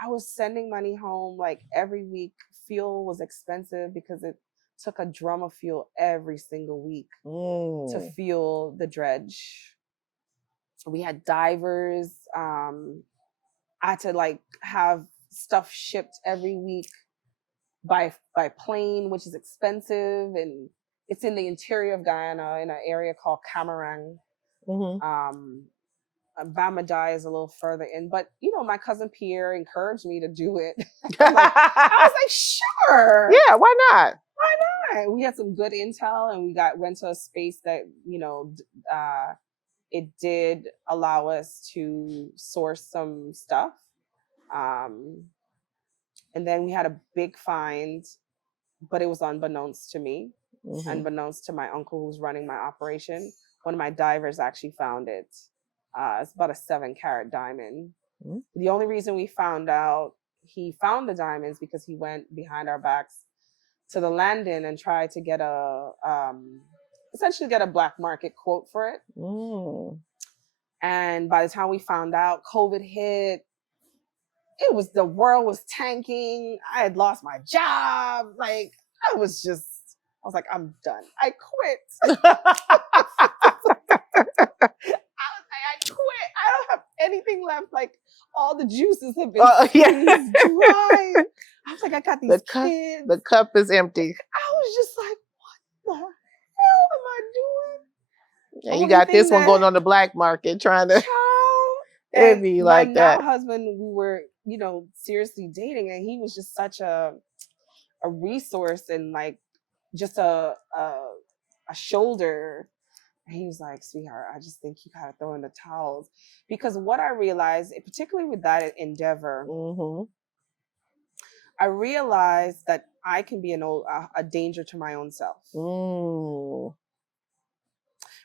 I was sending money home like every week. Fuel was expensive because it took a drum of fuel every single week to fuel the dredge. We had divers. I had to like have stuff shipped every week by plane, which is expensive, and it's in the interior of Guyana in an area called Camarang. Bamajai is a little further in, but my cousin Pierre encouraged me to do it. I was like, sure. Yeah, why not? Why not? We had some good intel, and we went to a space that it did allow us to source some stuff. And then we had a big find, but it was unbeknownst to me, unbeknownst to my uncle who's running my operation. One of my divers actually found it. It's about a 7-carat diamond. The only reason we found out he found the diamonds because he went behind our backs to the landing and tried to get essentially get a black market quote for it. And by the time we found out, COVID hit. The world was tanking. I had lost my job. Like, I was like, I'm done. I quit. I quit. I don't have anything left. Like, all the juices have been squeezed dry. I was like, I got these kids. The cup is empty. I was just like, what the hell am I doing? Yeah, you got this one going on the black market trying to. It'd be like that. My now husband, we were, seriously dating, and he was just such a resource and like just a shoulder. And he was like, sweetheart, I just think you gotta throw in the towels. Because what I realized, particularly with that endeavor, I realized that I can be a danger to my own self.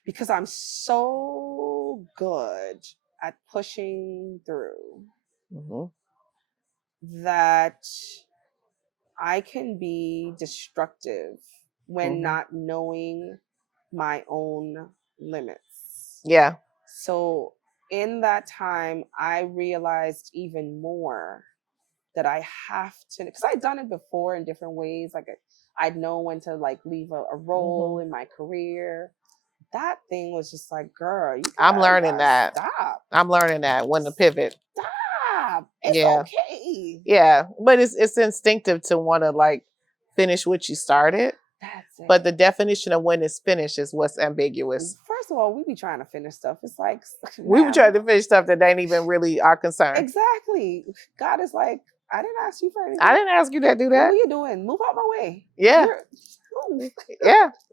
Because I'm so good at pushing through that I can be destructive when not knowing my own limits. Yeah. So in that time, I realized even more that I have to, because I'd done it before in different ways. Like I'd know when to like leave a role in my career. That thing was just like, girl, I'm learning that. Stop. I'm learning that when to pivot. Stop. It's okay. Yeah. But it's instinctive to want to like finish what you started. That's it. But the definition of when it's finished is what's ambiguous. First of all, we be trying to finish stuff. It's like, we were trying to finish stuff that ain't even really our concern. Exactly. God is like, I didn't ask you for anything. I didn't ask you to do that. What are you doing? Move out my way. Yeah.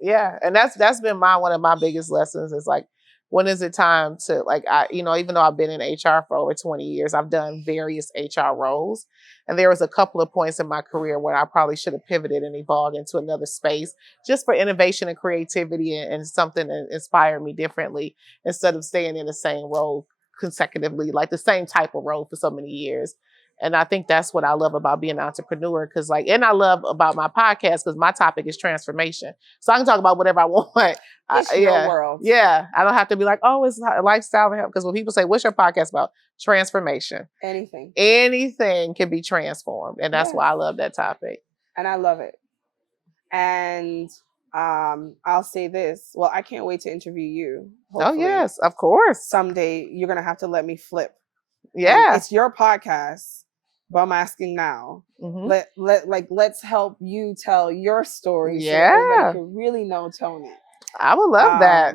Yeah. And that's been one of my biggest lessons is like, when is it time to like, even though I've been in HR for over 20 years, I've done various HR roles. And there was a couple of points in my career where I probably should have pivoted and evolved into another space just for innovation and creativity and something that inspired me differently instead of staying in the same role consecutively, like the same type of role for so many years. And I think that's what I love about being an entrepreneur. And I love about my podcast because my topic is transformation. So I can talk about whatever I want. It's your world. Yeah. I don't have to be like, oh, it's lifestyle. Because when people say, what's your podcast about? Transformation. Anything can be transformed. And that's why I love that topic. And I love it. And I'll say this. Well, I can't wait to interview you. Hopefully. Oh, yes, of course. Someday you're going to have to let me flip. Yeah. It's your podcast. But I'm asking now. Let's help you tell your story. So everybody can really know Tony. I would love that.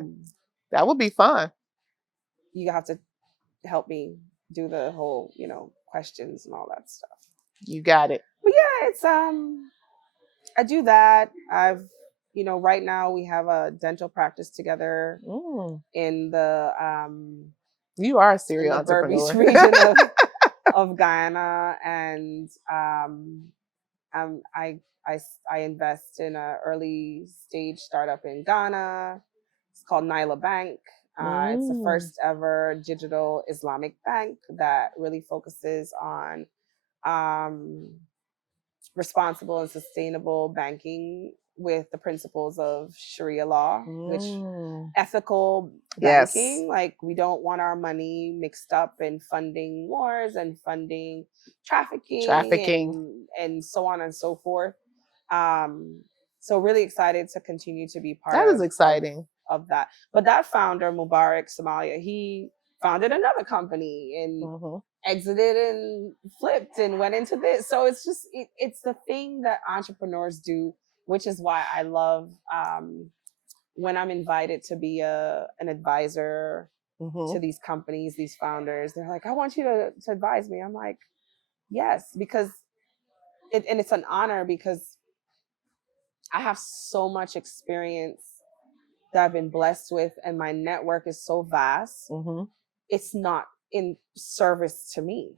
That would be fun. You have to help me do the whole, questions and all that stuff. You got it. But yeah, it's I do that. I've right now we have a dental practice together in the you are a serial entrepreneur. Berbice region of Guyana, and I invest in an early stage startup in Ghana. It's called Nyla Bank. It's the first ever digital Islamic bank that really focuses on responsible and sustainable banking with the principles of Sharia law, which ethical banking, like we don't want our money mixed up in funding wars and funding trafficking and so on and so forth. So really excited to continue to be part of that. But that founder, Mubarak Somalia, he founded another company and exited and flipped and went into this. So it's just, it's the thing that entrepreneurs do, which is why I love when I'm invited to be an advisor to these companies, these founders. They're like, I want you to advise me. I'm like, yes, because it's an honor because I have so much experience that I've been blessed with, and my network is so vast. It's not in service to me.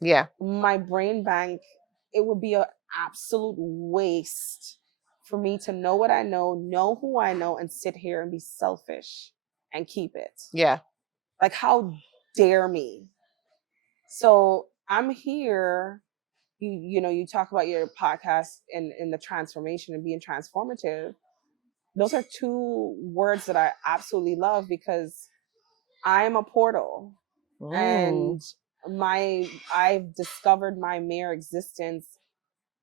Yeah. My brain bank, it would be an absolute waste for me to know what I know who I know, and sit here and be selfish and keep it. Yeah. Like, how dare me? So I'm here. You talk about your podcast and the transformation and being transformative. Those are two words that I absolutely love because I'm a portal. And I've discovered my mere existence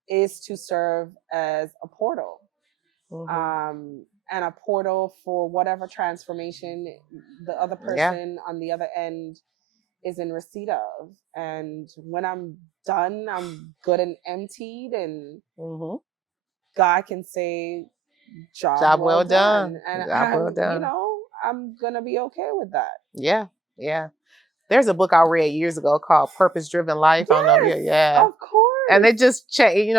is to serve as a portal. And a portal for whatever transformation the other person on the other end is in receipt of. And when I'm done, I'm good and emptied, and God can say, job well done. And Job well done. you know, I'm gonna be okay with that. Yeah. There's a book I read years ago called Purpose Driven Life. Yes, I don't know if of course. And it just changed,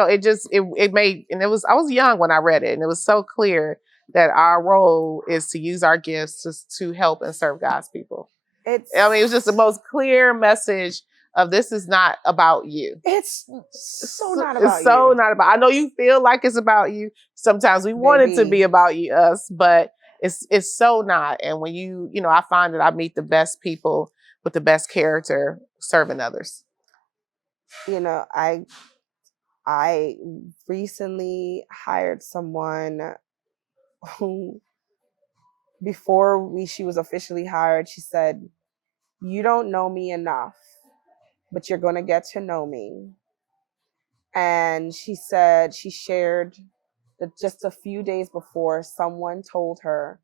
it made, and I was young when I read it, and it was so clear that our role is to use our gifts to help and serve God's people. It was just the most clear message of, this is not about you. It's so not about you. It's so not about, I know you feel like it's about you. Sometimes we want it to be about us, but it's so not. And when I find that I meet the best people with the best character serving others. I recently hired someone who, before she was officially hired, she said, "You don't know me enough, but you're going to get to know me." And she said she shared that just a few days before, someone told her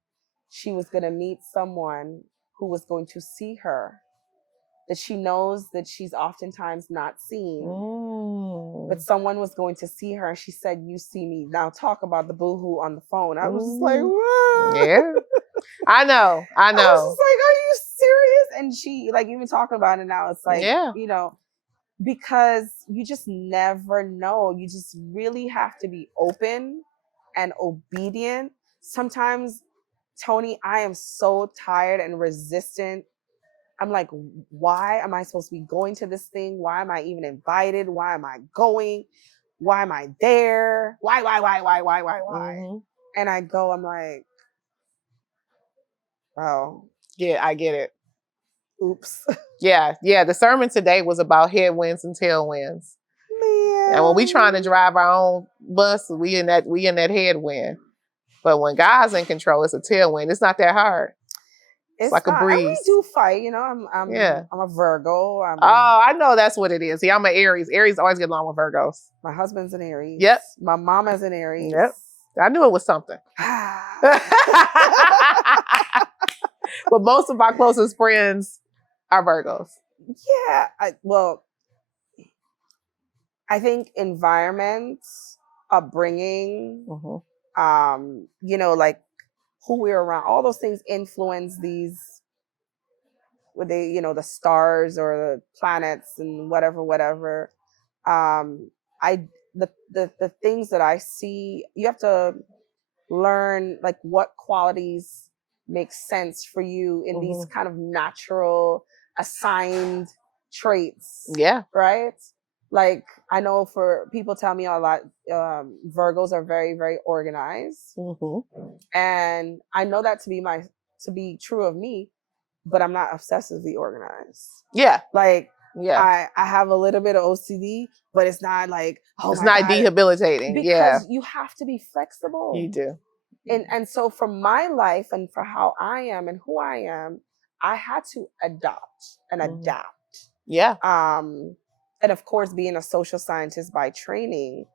she was going to meet someone who was going to see her, that she knows that she's oftentimes not seen. But someone was going to see her. She said, "You see me." Now talk about the boohoo on the phone. I was just like, whoa. Yeah. I know. I was just like, are you serious? And she, like, even talking about it now, it's like, because you just never know. You just really have to be open and obedient. Sometimes, Tony, I am so tired and resistant. I'm like, why am I supposed to be going to this thing? Why am I even invited? Why am I going? Why am I there? Why? And I go, I'm like, oh. Yeah, I get it. Oops. Yeah. The sermon today was about headwinds and tailwinds. Man. And when we trying to drive our own bus, we in that headwind. But when God's in control, it's a tailwind. It's not that hard. It's like a breeze. And we do fight, I'm a Virgo. I know that's what it is. See, I'm an Aries. Aries always get along with Virgos. My husband's an Aries. Yep. My mama's an Aries. Yep. I knew it was something. But most of my closest friends are Virgos. Yeah. I think environment, upbringing, like who we're around, all those things influence these, the stars or the planets and whatever. The things that I see, you have to learn like what qualities make sense for you in these kind of natural assigned traits. Yeah. Right? Like, I know for people tell me a lot, Virgos are very, very organized. And I know that to be true of me, but I'm not obsessively organized. Yeah. Like, I have a little bit of OCD, but it's not like, it's not debilitating. Because you have to be flexible. You do. And so for my life and for how I am and who I am, I had to adopt and adapt. Yeah. And of course, being a social scientist by training,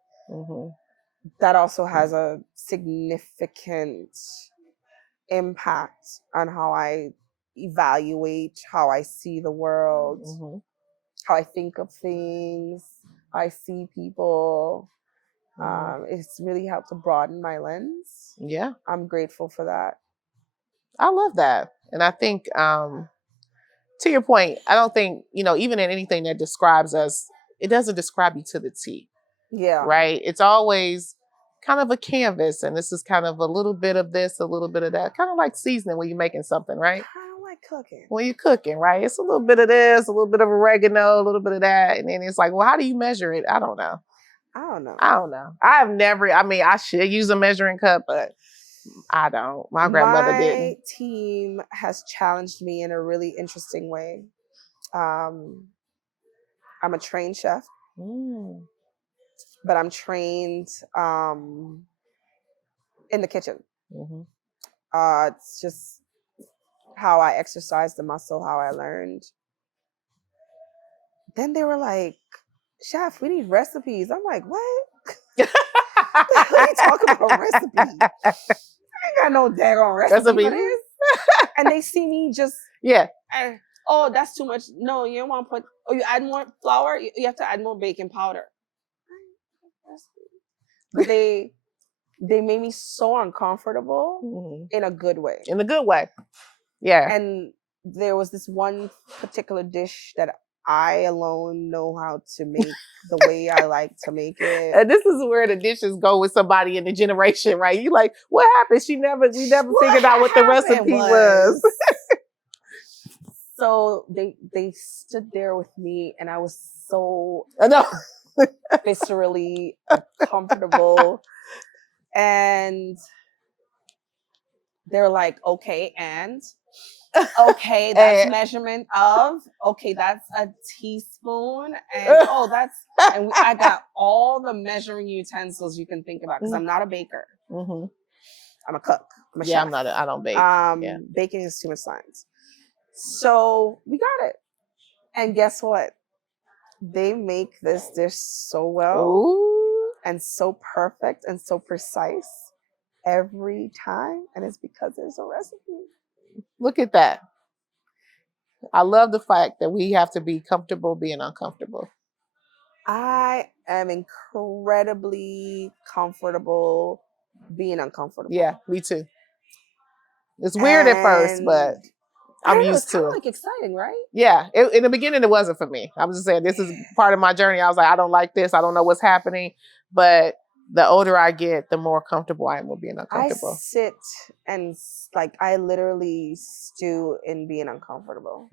that also has a significant impact on how I evaluate, how I see the world, how I think of things, how I see people. It's really helped to broaden my lens. Yeah. I'm grateful for that. I love that. And I think, to your point, I don't think, even in anything that describes us, it doesn't describe you to the T. Yeah. Right? It's always kind of a canvas, and this is kind of a little bit of this, a little bit of that. Kind of like seasoning when you're making something, right? I don't like cooking. When you're cooking, right? It's a little bit of this, a little bit of oregano, a little bit of that. And then it's like, well, how do you measure it? I don't know. I've never, I should use a measuring cup, but I don't. My grandmother didn't. My team has challenged me in a really interesting way. I'm a trained chef, but I'm trained in the kitchen. It's just how I exercised the muscle, how I learned. Then they were like, "Chef, we need recipes." I'm like, "What? What are you talking about recipe? I ain't got no daggone recipe for this." And they see me just oh, that's too much. No, you don't want to put. Oh, you add more flour. You have to add more baking powder. But they made me so uncomfortable in a good way. In a good way. Yeah. And there was this one particular dish that I alone know how to make the way I like to make it. And this is where the dishes go with somebody in the generation, right? You like, what happened? We never figured out what the recipe was. So they stood there with me, and I was so viscerally uncomfortable. And they're like, "Okay, and okay, that's measurement of, okay, that's a teaspoon, and oh, that's," and I got all the measuring utensils you can think about, because I'm not a baker. I'm a cook. I'm a chef. I don't bake. Baking is too much science. So we got it. And guess what? They make this dish so well and so perfect and so precise every time. And it's because there's a recipe. Look at that. I love the fact that we have to be comfortable being uncomfortable. I am incredibly comfortable being uncomfortable. Yeah, me too. It's weird at first, but I'm used to it. It's like exciting, right? Yeah. In the beginning, it wasn't for me. I was just saying, this is part of my journey. I was like, I don't like this. I don't know what's happening. But the older I get, the more comfortable I am with being uncomfortable. I sit and I literally stew in being uncomfortable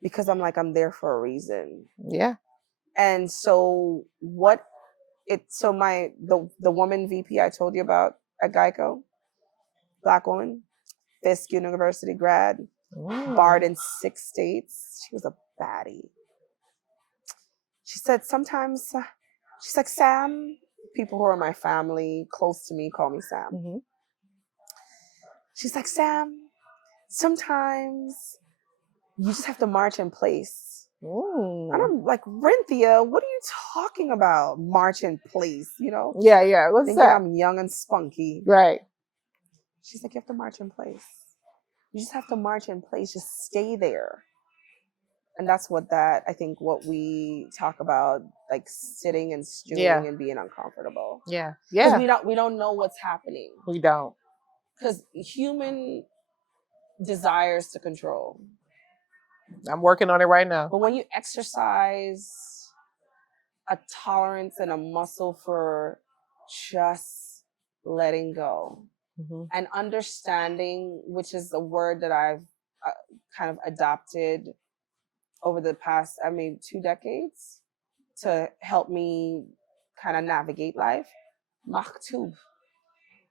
because I'm like, I'm there for a reason. Yeah. And so the woman VP I told you about at Geico, Black woman, Fisk University grad, barred in 6 states. She was a baddie. She said sometimes, she's like, "Sam," people who are my family, close to me, call me Sam. She's like, "Sam, sometimes you just have to march in place." And I'm like, "Rinthia, what are you talking about? March in place, you know?" Yeah. What's that? I'm young and spunky. Right. She's like, "You have to march in place. You just have to march in place. Just stay there." And that's I think what we talk about, like sitting and stewing and being uncomfortable. Yeah. Because we don't know what's happening. We don't. Because human desires to control. I'm working on it right now. But when you exercise a tolerance and a muscle for just letting go and understanding, which is a word that I've kind of adopted over the past, 2 decades to help me kind of navigate life. Maktub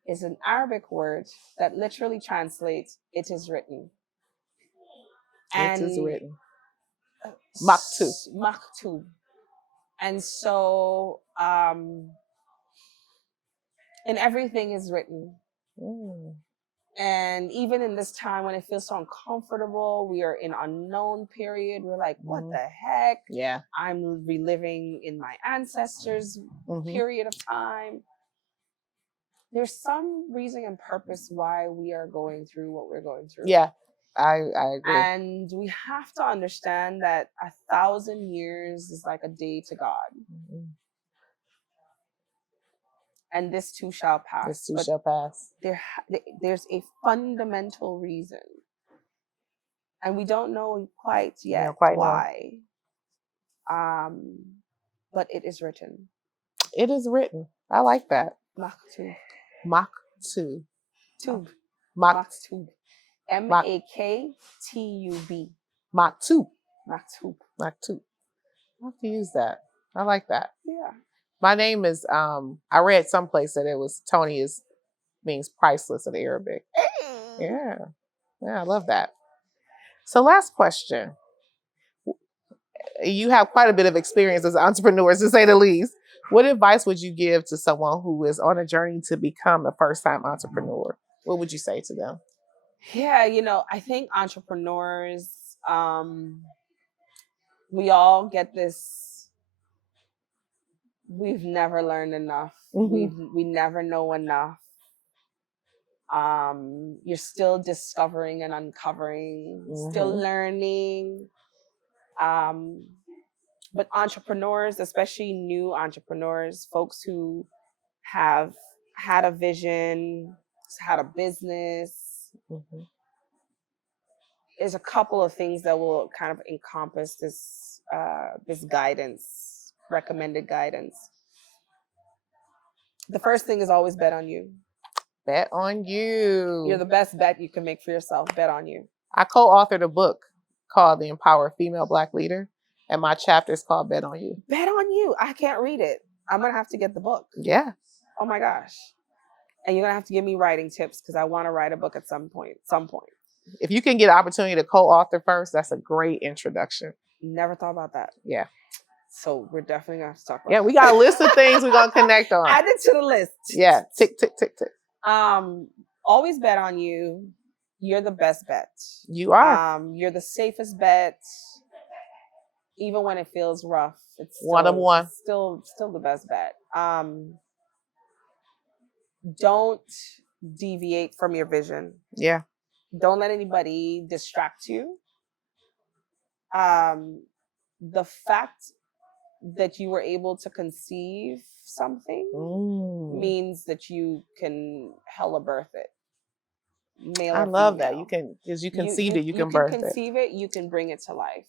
is an Arabic word that literally translates, "It is written." It is written. Maktub. Maktub. And so, and everything is written. And even in this time when it feels so uncomfortable, we are in unknown period. We're like, what the heck? Yeah. I'm reliving in my ancestors' period of time. There's some reason and purpose why we are going through what we're going through. Yeah, I agree. And we have to understand that 1,000 years is like a day to God. And this too shall pass. This too shall pass. There's a fundamental reason. And we don't know quite yet why. But it is written. It is written. I like that. Maktub. Maktub. Tub. Maktub. Maktub. Maktub. Maktub. Maktub. I have to use that. I like that. Yeah. My name is, I read someplace that it was Tony means priceless in Arabic. Hey. Yeah, I love that. So last question. You have quite a bit of experience as an entrepreneur, to say the least. What advice would you give to someone who is on a journey to become a first-time entrepreneur? What would you say to them? Yeah, I think entrepreneurs, we all get this, we've never learned enough. We never know enough. You're still discovering and uncovering, still learning. But entrepreneurs, especially new entrepreneurs, folks who have had a vision, had a business, there's a couple of things that will kind of encompass this guidance, recommended guidance. The first thing is always bet on you. Bet on you. You're the best bet you can make for yourself. Bet on you. I co-authored a book called The Empower Female Black Leader, and my chapter is called Bet on You. Bet on you. I can't read it. I'm gonna have to get the book. Yeah. Oh my gosh. And you're gonna have to give me writing tips because I want to write a book at some point. If you can get an opportunity to co-author first, that's a great introduction. Never thought about that. Yeah. So we're definitely gonna have to talk about that. We got a list of things we're gonna connect on. Add it to the list. Yeah. Tick, tick, tick, tick. Always bet on you. You're the best bet. You are. You're the safest bet. Even when it feels rough, it's still, one of one. Still the best bet. Don't deviate from your vision. Yeah. Don't let anybody distract you. The fact that you were able to conceive something means that you can hella birth it. Male or love female. that. You can, because you conceived it, you can birth it. You can conceive it, you can bring it to life.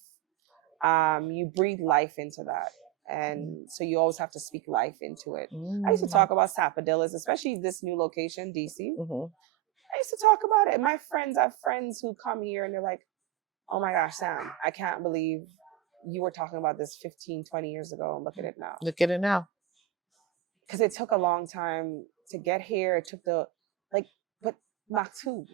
You breathe life into that. And so you always have to speak life into it. I used to talk about Sapodillas, especially this new location, DC. I used to talk about it. And I have friends who come here and they're like, oh my gosh, Sam, I can't believe you were talking about this 15, 20 years ago. And look at it now. Look at it now. Because it took a long time to get here. It took but Maktub,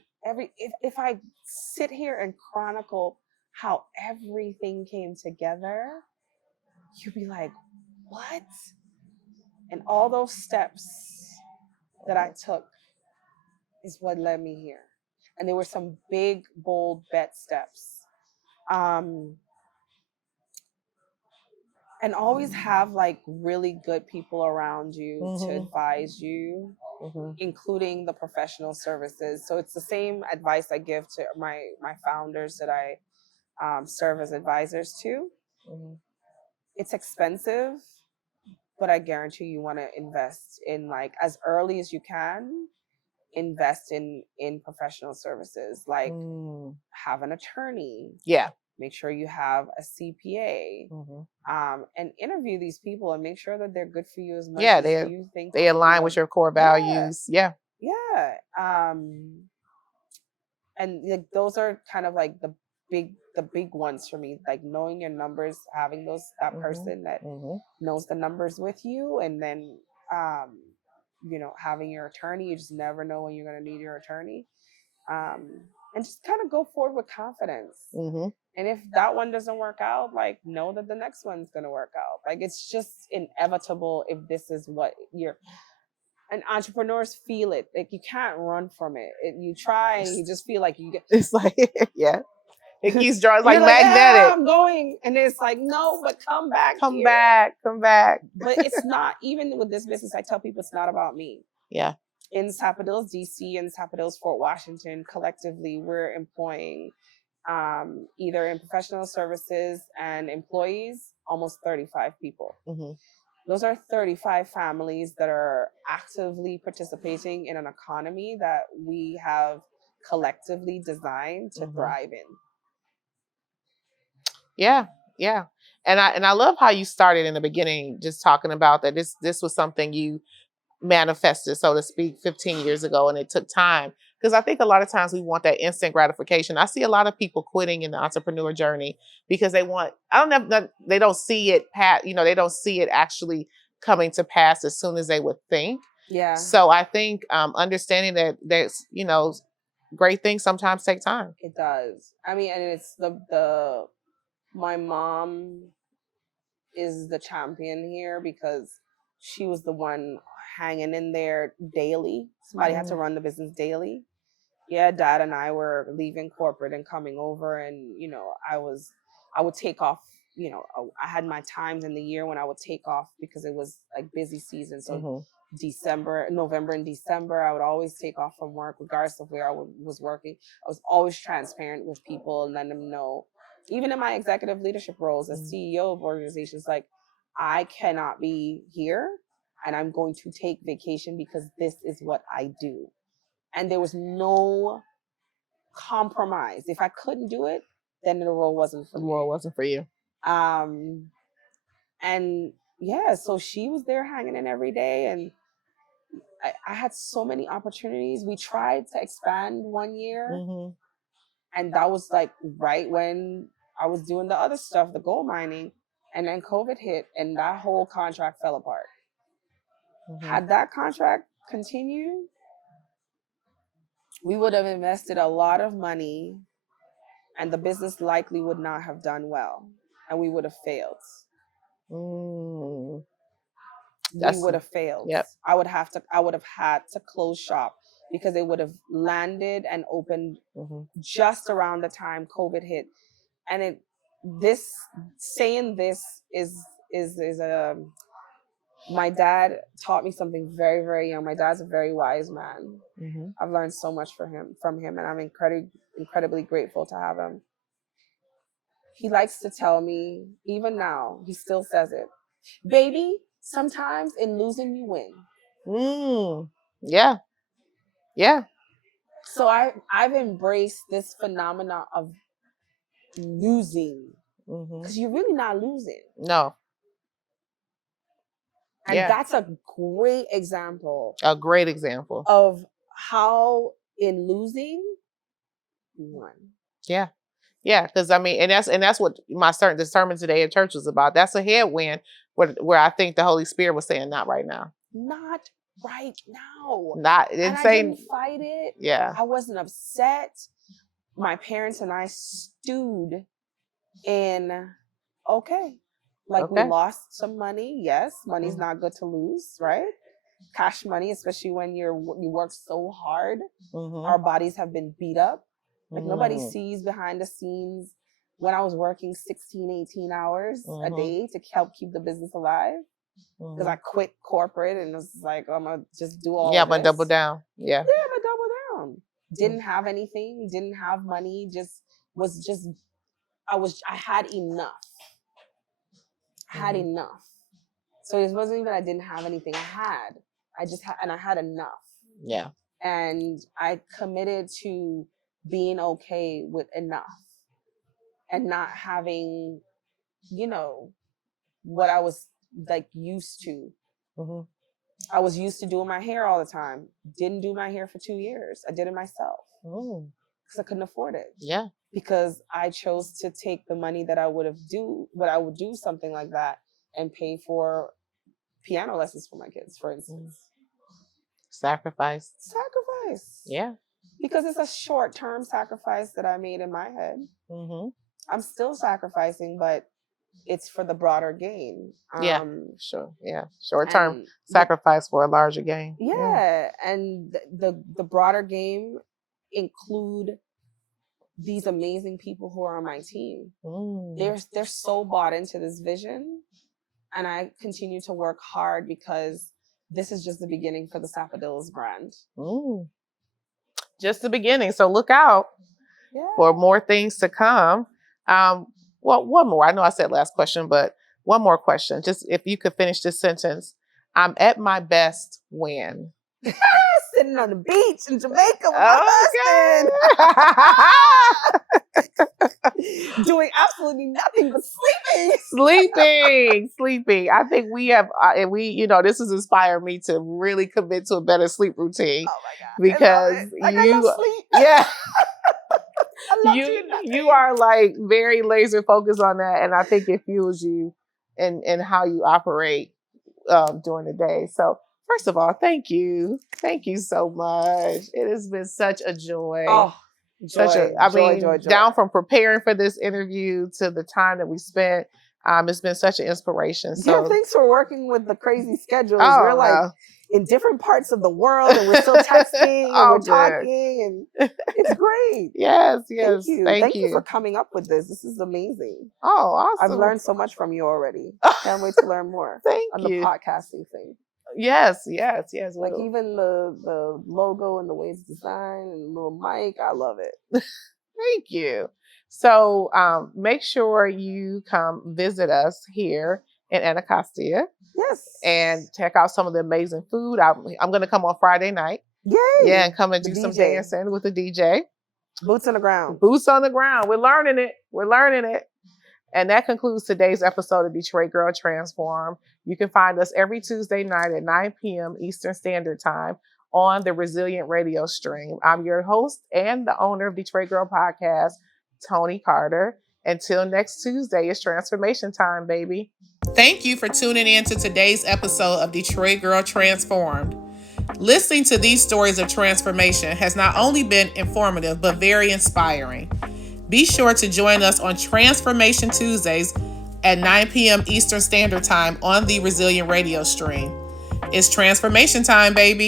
if I sit here and chronicle how everything came together, you'd be like, what? And all those steps that I took is what led me here. And there were some big, bold bet steps. And always have like really good people around you to advise you, including the professional services. So it's the same advice I give to my founders that I serve as advisors to. It's expensive, but I guarantee you want to invest in, like, as early as you can, invest in professional services, like have an attorney. Yeah. Make sure you have a CPA, and interview these people and make sure that they're good for you as much as you think they align with your core values. Yeah. And like, those are kind of like the big ones for me, like knowing your numbers, having that person that knows the numbers with you, and then having your attorney. You just never know when you're going to need your attorney, and just kind of go forward with confidence. And if that one doesn't work out, like, know that the next one's going to work out. Like, it's just inevitable if this is what and entrepreneurs feel it. Like, you can't run from it. You try and you just feel like you get. It's like, yeah. It keeps drawing. It's like magnetic. Yeah, I'm going. And it's like, no, but come back. Come back. But it's not, even with this business, I tell people it's not about me. Yeah. In Sapodillas, DC, and Sapodillas, Fort Washington, collectively, we're employing either in professional services and employees, almost 35 people. Those are 35 families that are actively participating in an economy that we have collectively designed to thrive in. Yeah. Yeah. And I love how you started in the beginning, just talking about that this was something you manifested, so to speak, 15 years ago, and it took time. Because I think a lot of times we want that instant gratification. I see a lot of people quitting in the entrepreneur journey because they don't see it they don't see it actually coming to pass as soon as they would think. Yeah. So I think understanding that there's, great things sometimes take time. It does. I mean, and it's my mom is the champion here because she was the one hanging in there daily. Somebody had to run the business daily. yeah, Dad and I were leaving corporate and coming over, and I would take off. I had my times in the year when I would take off because it was like busy season. So November and December, I would always take off from work, regardless of where was working. I was always transparent with people and letting them know, even in my executive leadership roles as CEO of organizations, like, I cannot be here and I'm going to take vacation because this is what I do. And there was no compromise. If I couldn't do it, then the role wasn't for me. The role wasn't for you. And yeah, so she was there hanging in every day, and I had so many opportunities. We tried to expand one year, and that was like right when I was doing the other stuff, the gold mining, and then COVID hit, and that whole contract fell apart. Had that contract continued, we would have invested a lot of money, and the business likely would not have done well, and we would have failed. We would have failed. Yep. I would have had to close shop because it would have landed and opened just around the time COVID hit. And saying this is my dad taught me something very, very young. My dad's a very wise man. I've learned so much from him, and I'm incredibly grateful to have him. He likes to tell me, even now, he still says it, baby, sometimes in losing you win. Yeah. Yeah. So I've embraced this phenomena of losing, because you're really not losing. No. And that's a great example. A great example of how in losing you won. Yeah. Yeah, because I mean, and that's what my certain sermon today at church was about. That's a headwind where I think the Holy Spirit was saying, not right now. Not right now. I didn't fight it. Yeah. I wasn't upset. My parents and I stewed in, we lost some money. Yes, money's not good to lose, right? Cash money, especially when you work so hard. Our bodies have been beat up. Like, nobody sees behind the scenes when I was working 16, 18 hours a day to help keep the business alive. Because I quit corporate and was like, I'm going to just do all this. Yeah, but double down. Yeah. Yeah, but double down. Didn't have anything. Didn't have money. I had enough. I had enough. So it wasn't even I didn't have anything. I had enough. Yeah. And I committed to being okay with enough and not having, what I was like used to. I was used to doing my hair all the time. Didn't do my hair for 2 years. I did it myself because I couldn't afford it. Yeah. Because I chose to take the money that I would do something like that and pay for piano lessons for my kids, for instance. Sacrifice. Yeah. Because it's a short-term sacrifice that I made in my head. I'm still sacrificing, but it's for the broader gain. Yeah, sure. Yeah, short-term sacrifice for a larger gain. Yeah, and the broader game include these amazing people who are on my team. They're so bought into this vision, and I continue to work hard because this is just the beginning for the Sapodilla's brand. Just the beginning. So look out for more things to come. Well, one more. I know I said last question, but one more question. Just if you could finish this sentence. I'm at my best when? Sitting on the beach in Jamaica with my husband. Doing absolutely nothing but sleeping. Sleeping. I think we have, this has inspired me to really commit to a better sleep routine. Oh my God. Because I love sleep. Yeah. You are like very laser focused on that, and I think it fuels you in how you operate during the day. So first of all, thank you so much. It has been such a joy. Oh, joy. Joy. Down from preparing for this interview to the time that we spent. It's been such an inspiration. Yeah, So, thanks for working with the crazy schedules. oh, We're like no. in different parts of the world and we're still texting and Oh, we're good. talking and it's great. Yes, Thank you. Thank Thank you you. for coming up with this. This is amazing. Oh, I've awesome. learned so much from you already. Can't wait to learn more Thank on you. the podcasting thing. Yes. Like even the logo and the way it's designed and the little mic, I love it. Thank you. So make sure you come visit us here in Anacostia. Yes. And check out some of the amazing food. I'm going to come on Friday night. Yay. Yeah, and come and do The some DJ. dancing with the DJ. Boots on the ground. Boots on the ground. We're learning it. And that concludes today's episode of Detroit Girl Transform. You can find us every Tuesday night at 9 p.m. Eastern Standard Time on the Resilient Radio stream. I'm your host and the owner of Detroit Girl Podcast, Tony Carter. Until next Tuesday, it's transformation time, baby. Thank you for tuning in to today's episode of Detroit Girl Transformed. Listening to these stories of transformation has not only been informative, but very inspiring. Be sure to join us on Transformation Tuesdays at 9 p.m. Eastern Standard Time on the Resilient Radio stream. It's transformation time, baby.